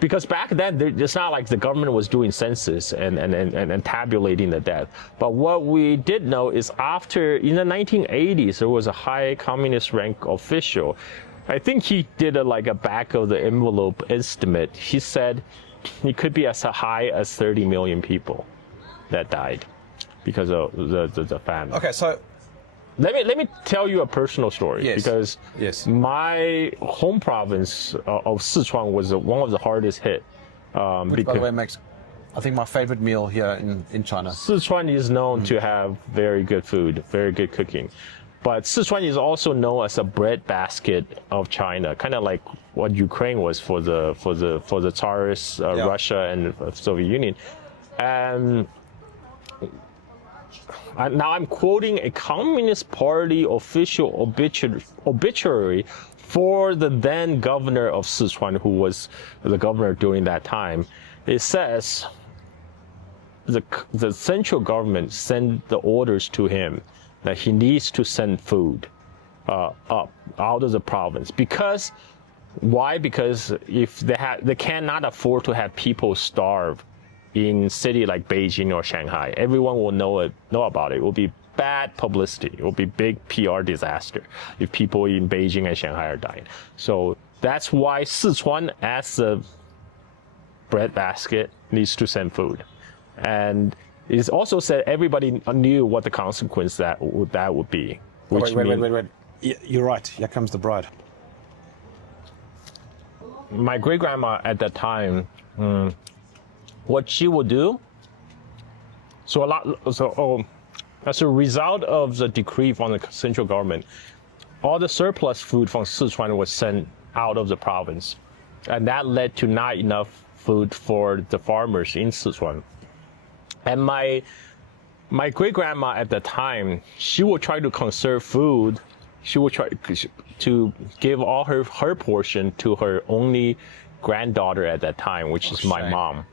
Because back then, it's not like the government was doing census and tabulating the death. But what we did know is in the 1980s, there was a high communist rank official. I think he did a back of the envelope estimate. He said it could be as high as 30 million people that died because of the famine. Okay, so let me tell you a personal story. Yes. Because Yes. my home province of Sichuan was one of the hardest hit. Which, by the way, makes, I think, my favorite meal here in China. Sichuan is known to have very good food, very good cooking. But Sichuan is also known as a bread basket of China, kind of like what Ukraine was for the Tsarist Russia and Soviet Union. And now I'm quoting a Communist Party official obituary for the then governor of Sichuan, who was the governor during that time. It says the central government sent the orders to him that he needs to send food up out of the province. Because why? Because if they cannot afford to have people starve in city like Beijing or Shanghai. Everyone will know about it. It will be bad publicity. It will be big PR disaster if people in Beijing and Shanghai are dying. So that's why Sichuan, as a breadbasket, needs to send food. And it's also said everybody knew what the consequence that would be. Which Wait. You're right. Here comes the bride. My great grandma at that time, what she would do. As a result of the decree from the central government, all the surplus food from Sichuan was sent out of the province, and that led to not enough food for the farmers in Sichuan. And my great grandma at the time, she would try to conserve food. She would try to give all her portion to her only granddaughter at that time, which is my mom.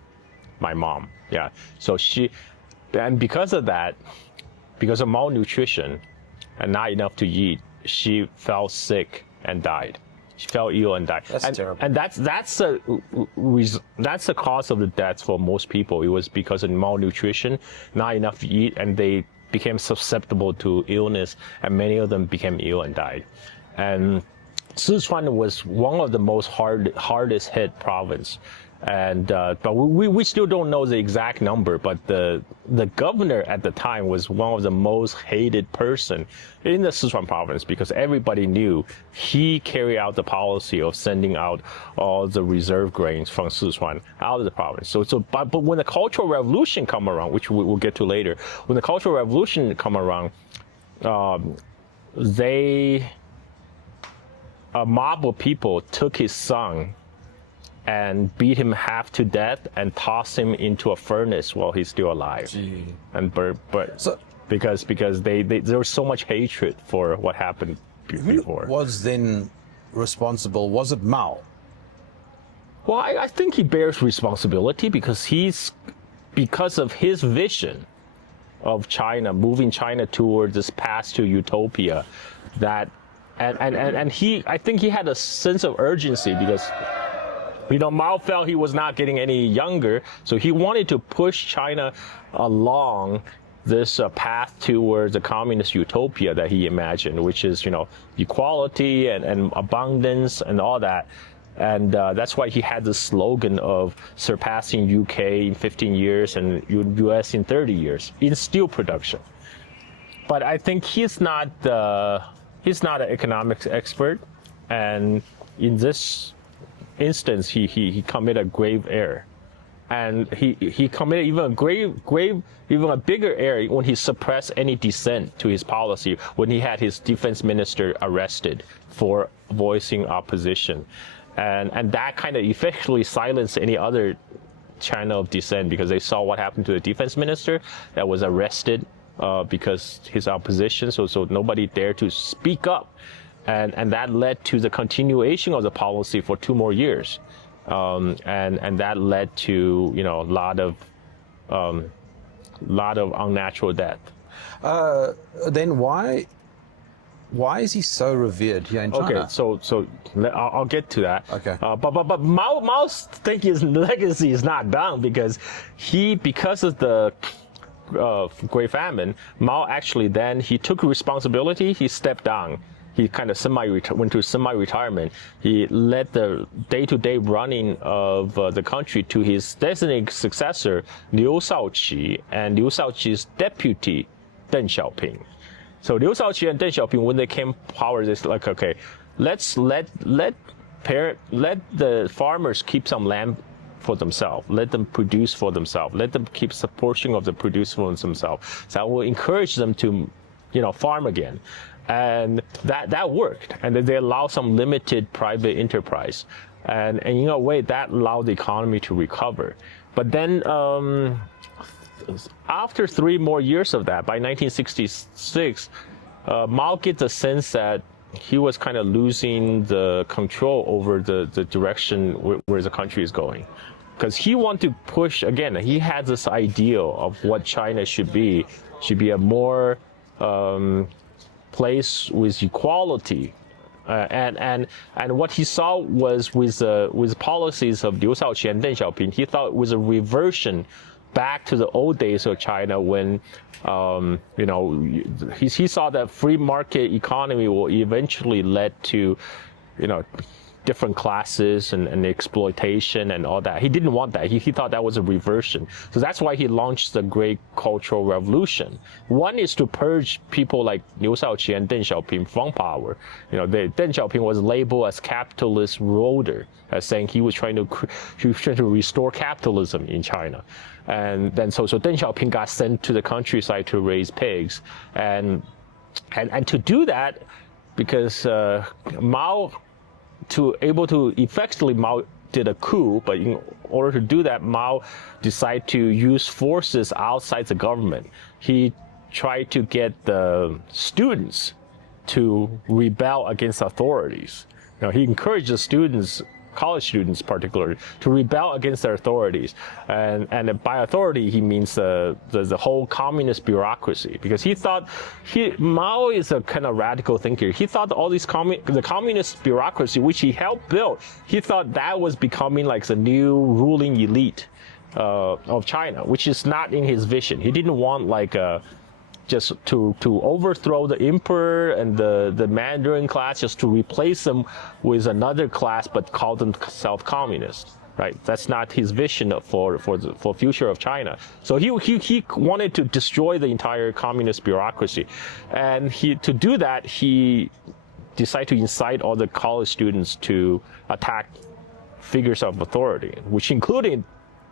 My mom, yeah. So and because of that, because of malnutrition and not enough to eat, she fell sick and died. She fell ill and died. That's terrible. And that's the cause of the deaths for most people. It was because of malnutrition, not enough to eat, and they became susceptible to illness, and many of them became ill and died. And Sichuan was one of the most hardest hit province. And but we still don't know the exact number, but the governor at the time was one of the most hated person in the Sichuan province, because everybody knew he carried out the policy of sending out all the reserve grains from Sichuan out of the province. But when the Cultural Revolution come around, which we'll get to later, when the Cultural Revolution come around, a mob of people took his son and beat him half to death and tossed him into a furnace while he's still alive. Gee. And because there was so much hatred for what happened before. Who was then responsible? Was it Mao? Well, I think he bears responsibility because of his vision of China, moving China toward this path to utopia, and I think he had a sense of urgency because Mao felt he was not getting any younger, so he wanted to push China along this path towards the communist utopia that he imagined, which is, equality and abundance and all that. And that's why he had the slogan of surpassing UK in 15 years and US in 30 years in steel production. But I think he's not an economics expert, and in this instance, he committed a grave error, and he committed even a bigger error when he suppressed any dissent to his policy, when he had his defense minister arrested for voicing opposition, and that kind of effectively silenced any other channel of dissent, because they saw what happened to the defense minister that was arrested because his opposition, so nobody dared to speak up. And that led to the continuation of the policy for 2 more years, and that led to lot of unnatural death. Then why is he so revered here in China? Okay, so I'll get to that. Okay. But Mao's his legacy is not done, because of the Great Famine, Mao actually he took responsibility. He stepped down. He kind of went to semi-retirement. He led the day-to-day running of the country to his designated successor, Liu Shaoqi, and Liu Shaoqi's deputy, Deng Xiaoping. So Liu Shaoqi and Deng Xiaoping, when they came power, they said like, okay, let's let the farmers keep some land for themselves. Let them produce for themselves. Let them keep a portion of the produce for themselves. So I will encourage them to, farm again. And that worked. And then they allow some limited private enterprise. And in a way, that allowed the economy to recover. But then after 3 more years of that, by 1966, Mao gets the sense that he was kind of losing the control over the direction where the country is going. Because he wanted to push, again, he had this ideal of what China should be a more place with equality. And what he saw was with policies of Liu Shaoqi and Deng Xiaoping, he thought it was a reversion back to the old days of China when, he saw that free market economy will eventually lead to, different classes and exploitation and all that. He didn't want that. He thought that was a reversion. So that's why he launched the Great Cultural Revolution. One is to purge people like Liu Shaoqi and Deng Xiaoping from power. Deng Xiaoping was labeled as capitalist ruler, as saying he was trying to restore capitalism in China. And then so Deng Xiaoping got sent to the countryside to raise pigs. And to do that, because Mao did a coup, but in order to do that, Mao decided to use forces outside the government. He tried to get the students to rebel against authorities. He encouraged the students, college students particularly, to rebel against their authorities. And by authority, he means the whole communist bureaucracy. Because he thought, Mao is a kind of radical thinker. He thought all these the communist bureaucracy, which he helped build, he thought that was becoming like the new ruling elite of China, which is not in his vision. He didn't want like just to overthrow the emperor and the Mandarin class, just to replace them with another class, but call themselves communist, right? That's not his vision for future of China. So he wanted to destroy the entire communist bureaucracy, and to do that, he decided to incite all the college students to attack figures of authority, which included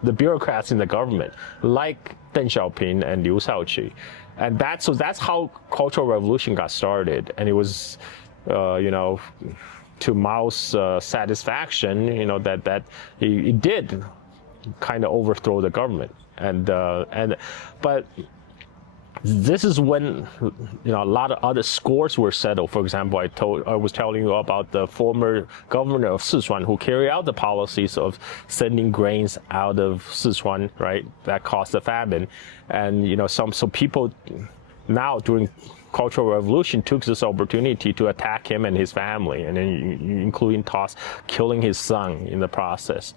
the bureaucrats in the government, like Deng Xiaoping and Liu Shaoqi. And that's how Cultural Revolution got started. And it was, to Mao's satisfaction, that he did kind of overthrow the government. But this is when a lot of other scores were settled. For example, I was telling you about the former governor of Sichuan who carried out the policies of sending grains out of Sichuan, right? That caused the famine, and some people now during Cultural Revolution took this opportunity to attack him and his family, and including killing his son in the process.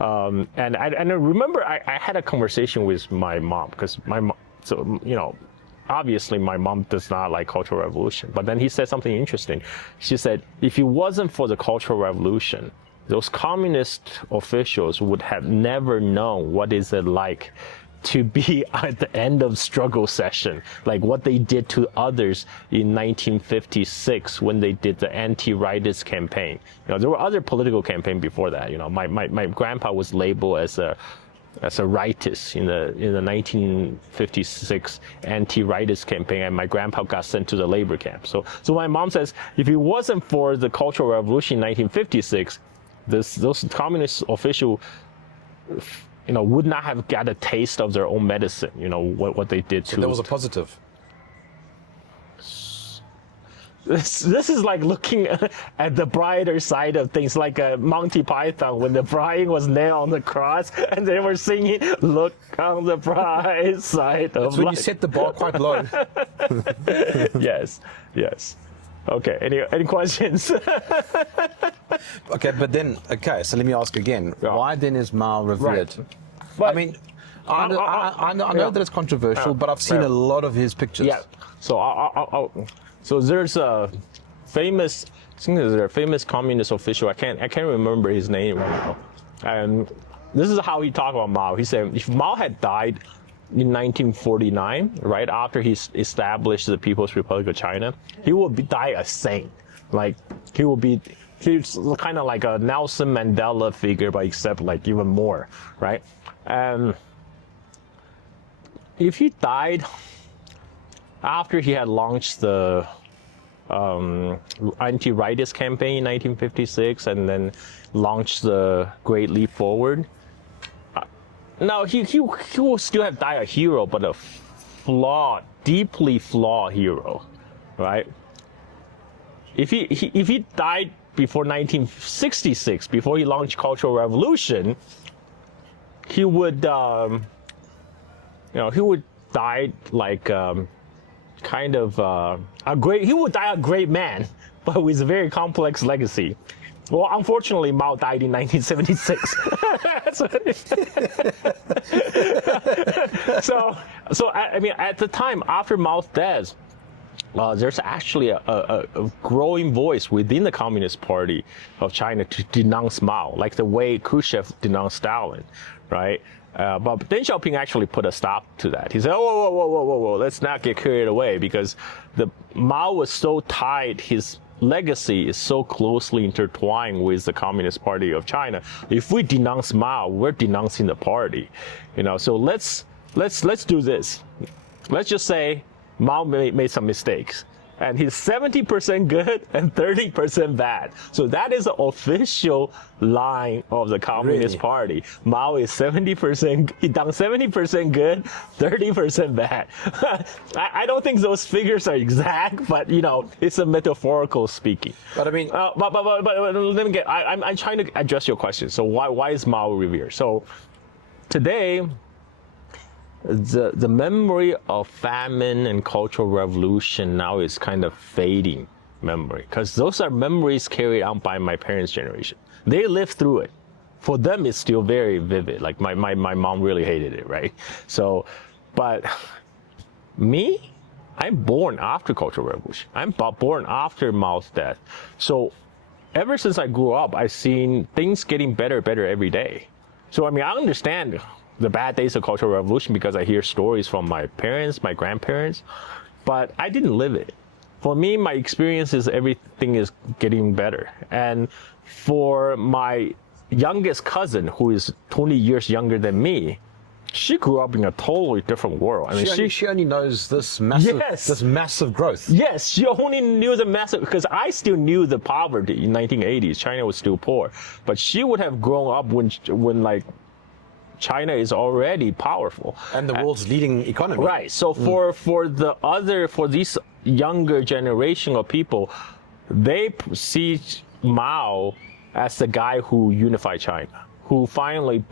And I remember I had a conversation with my mom, because my mom. So, obviously my mom does not like Cultural Revolution. But then he said something interesting. She said, if it wasn't for the Cultural Revolution, those communist officials would have never known what is it like to be at the end of struggle session, like what they did to others in 1956 when they did the anti-rightist campaign. There were other political campaigns before that. My grandpa was labeled as a rightist in the 1956 anti-rightist campaign, and my grandpa got sent to the labor camp. So my mom says, if it wasn't for the Cultural Revolution in 1956, those communist officials, would not have got a taste of their own medicine. What they did to. So that was a positive. This is like looking at the brighter side of things, like Monty Python when the Brian was nailed on the cross and they were singing, "Look on the bright side of life." That's when you set the bar quite low. Yes. Okay. Any questions? Okay, so let me ask again. Yeah. Why then is Mao revered? Right. But, I mean, I know that it's controversial, but I've seen a lot of his pictures. Yeah. So there's a famous communist official. I can't remember his name right now. And this is how he talked about Mao. He said, if Mao had died in 1949, right after he established the People's Republic of China, he will die a saint. Like he's kind of like a Nelson Mandela figure, but except like even more, right? And if he died after he had launched the anti-rightist campaign in 1956 and then launched the Great Leap Forward, no, he will still have died a hero, but a flawed, deeply flawed hero, right? If he died before 1966, before he launched Cultural Revolution, he would he would die like kind of he would die a great man, but with a very complex legacy. Well, unfortunately, Mao died in 1976. So I mean, at the time after Mao's death, there's actually a growing voice within the Communist Party of China to denounce Mao, like the way Khrushchev denounced Stalin, right? But Deng Xiaoping actually put a stop to that. He said, whoa, let's not get carried away, because Mao was so tied, his legacy is so closely intertwined with the Communist Party of China. If we denounce Mao, we're denouncing the party, So let's do this. Let's just say Mao made some mistakes, and he's 70% good and 30% bad. So that is the official line of the Communist Party. Mao is 70%, he done 70% good, 30% bad. I don't think those figures are exact, but it's a metaphorical speaking. But I mean, but let me get. I'm trying to address your question. So why is Mao revered? So today, the memory of famine and Cultural Revolution now is kind of fading memory, because those are memories carried on by my parents' generation. They lived through it. For them, it's still very vivid. Like my mom really hated it, right? So, but me, I'm born after Cultural Revolution. I'm born after Mao's death. So ever since I grew up, I've seen things getting better every day. So I mean, I understand the bad days of Cultural Revolution because I hear stories from my parents, my grandparents, but I didn't live it. For me, my experience is everything is getting better. And for my youngest cousin, who is 20 years younger than me, she grew up in a totally different world. I mean, she only knows this massive growth. Yes, she only knew the massive, because I still knew the poverty in 1980s. China was still poor, but she would have grown up when like China is already powerful and the world's leading economy. Right. So for these younger generation of people, they see Mao as the guy who unified China, who finally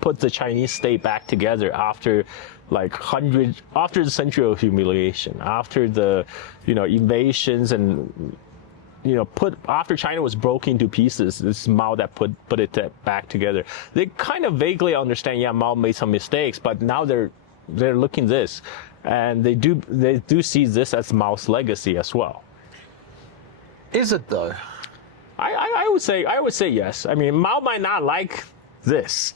put the Chinese state back together after after the century of humiliation, after the invasions and after China was broken into pieces. It's Mao that put it back together. They kind of vaguely understand, Mao made some mistakes, but now they're looking this, and they do see this as Mao's legacy as well. Is it though? I would say yes. I mean, Mao might not like this.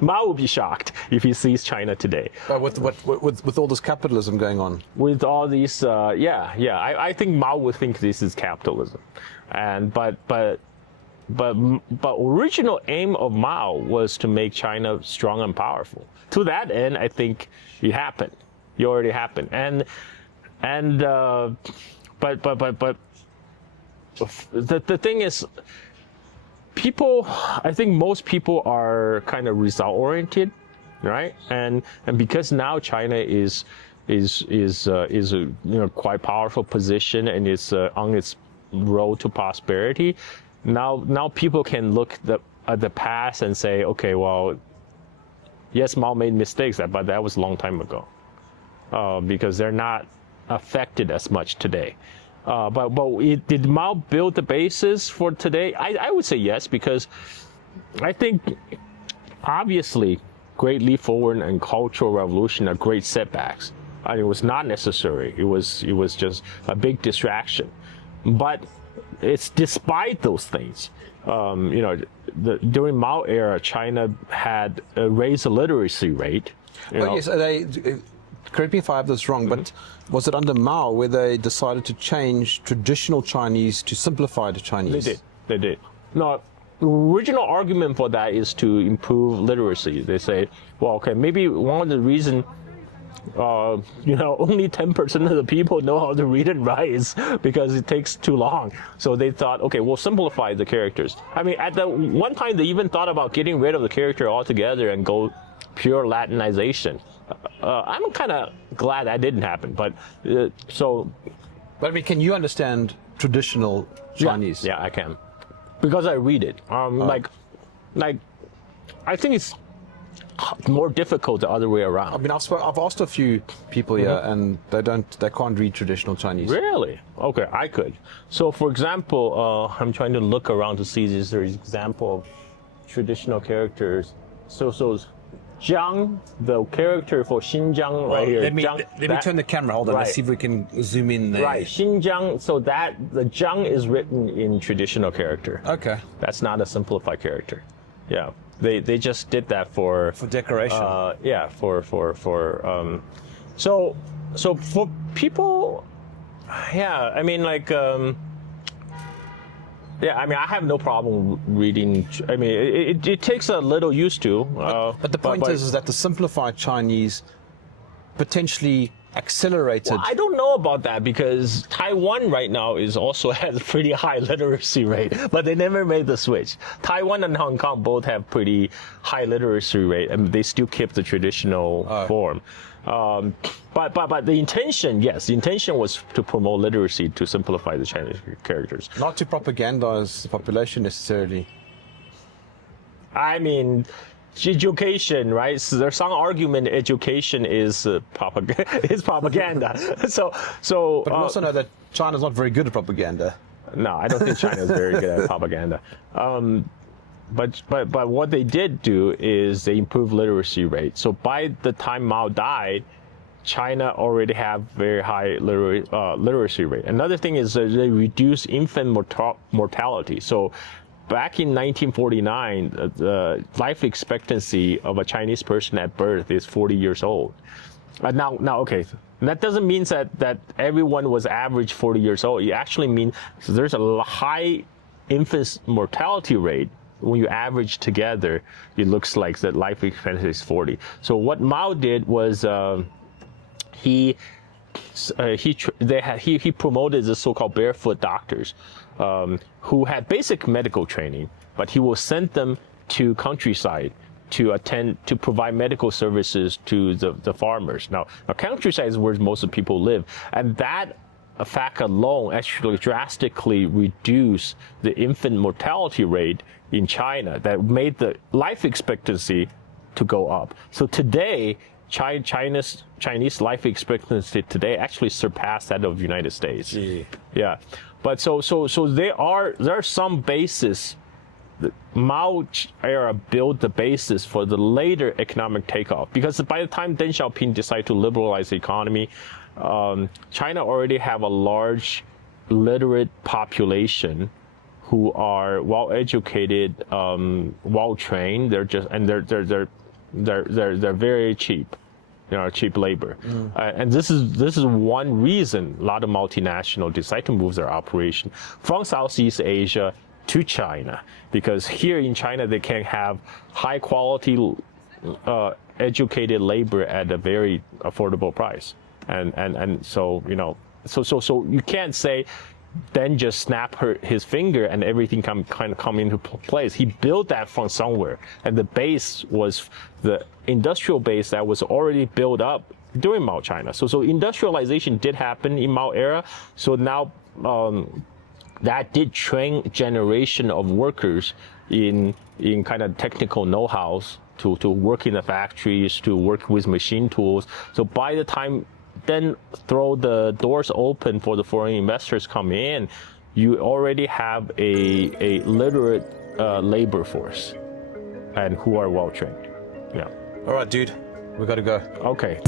Mao would be shocked if he sees China today. With all this capitalism going on. With all these, I think Mao would think this is capitalism, but original aim of Mao was to make China strong and powerful. To that end, I think it happened. It already happened, but the thing is, I think most people are kind of result oriented, right? And because now China is a quite powerful position and is on its road to prosperity. Now people can look at the past and say, okay, well, yes, Mao made mistakes, but that was a long time ago, because they're not affected as much today. But did Mao build the basis for today? I would say yes, because I think obviously Great Leap Forward and Cultural Revolution are great setbacks. It was not necessary. It was just a big distraction. But it's despite those things. During Mao era, China had raised the literacy rate. Yes, correct me if I have this wrong, but was it under Mao where they decided to change traditional Chinese to simplified Chinese? They did. No, the original argument for that is to improve literacy. They say, well, okay, maybe one of the reasons only 10% of the people know how to read and write is because it takes too long. So they thought, okay, we'll simplify the characters. I mean, at the one time, they even thought about getting rid of the character altogether and go pure Latinization. I'm kind of glad that didn't happen. But But I mean, can you understand traditional Chinese? Yeah, I can, because I read it. Like, I think it's more difficult the other way around. I mean, I've asked a few people here, and they can't read traditional Chinese. Really? Okay, I could. So, for example, I'm trying to look around to see if there's example of traditional characters. So Jiang, the character for Xinjiang right here. Let me turn the camera. Hold on. Let's see if we can zoom in there. Right, Xinjiang. So the Jiang is written in traditional character. Okay. That's not a simplified character. Yeah. They just did that for decoration. So for people, yeah, I mean, like, yeah, I mean, I have no problem reading. I mean, it takes a little used to. But the point is that the simplified Chinese potentially accelerated. Well, I don't know about that, because Taiwan right now also has a pretty high literacy rate, but they never made the switch. Taiwan and Hong Kong both have pretty high literacy rate, and they still keep the traditional form. But the intention, yes, the intention was to promote literacy, to simplify the Chinese characters. Not to propagandize the population necessarily. I mean, education, right? So there's some argument education is propaganda. So. But we also know that China's not very good at propaganda. No, I don't think China is very good at propaganda. But what they did do is they improved literacy rate. So by the time Mao died, China already have very high literacy rate. Another thing is that they reduced infant mortality. So back in 1949, the life expectancy of a Chinese person at birth is 40 years old. Now, okay, that doesn't mean that everyone was average 40 years old. It actually means there's a high infant mortality rate. When you average together, it looks like that life expectancy is 40. So what Mao did was he promoted the so-called barefoot doctors, who had basic medical training, but he will send them to countryside to provide medical services to the farmers. Now countryside is where most of the people live, and that fact alone actually drastically reduced the infant mortality rate in China. That made the life expectancy to go up. So today, Chinese life expectancy today actually surpassed that of the United States. Yeah, but so there are some basis. The Mao era built the basis for the later economic takeoff, because by the time Deng Xiaoping decided to liberalize the economy, China already have a large literate population who are well educated, well trained. They're very cheap. Cheap labor, and this is one reason a lot of multinationals decide to move their operation from Southeast Asia to China, because here in China they can have high quality, educated labor at a very affordable price, and so so you can't say then just snap his finger and everything come into place. He built that from somewhere, and the base was the industrial base that was already built up during Mao China. So industrialization did happen in Mao era. So now that did train generation of workers in kind of technical know-hows to work in the factories, to work with machine tools. So by the time then throw the doors open for the foreign investors come in, you already have a literate labor force, and who are well trained. Yeah. All right, dude, we got to go. Okay.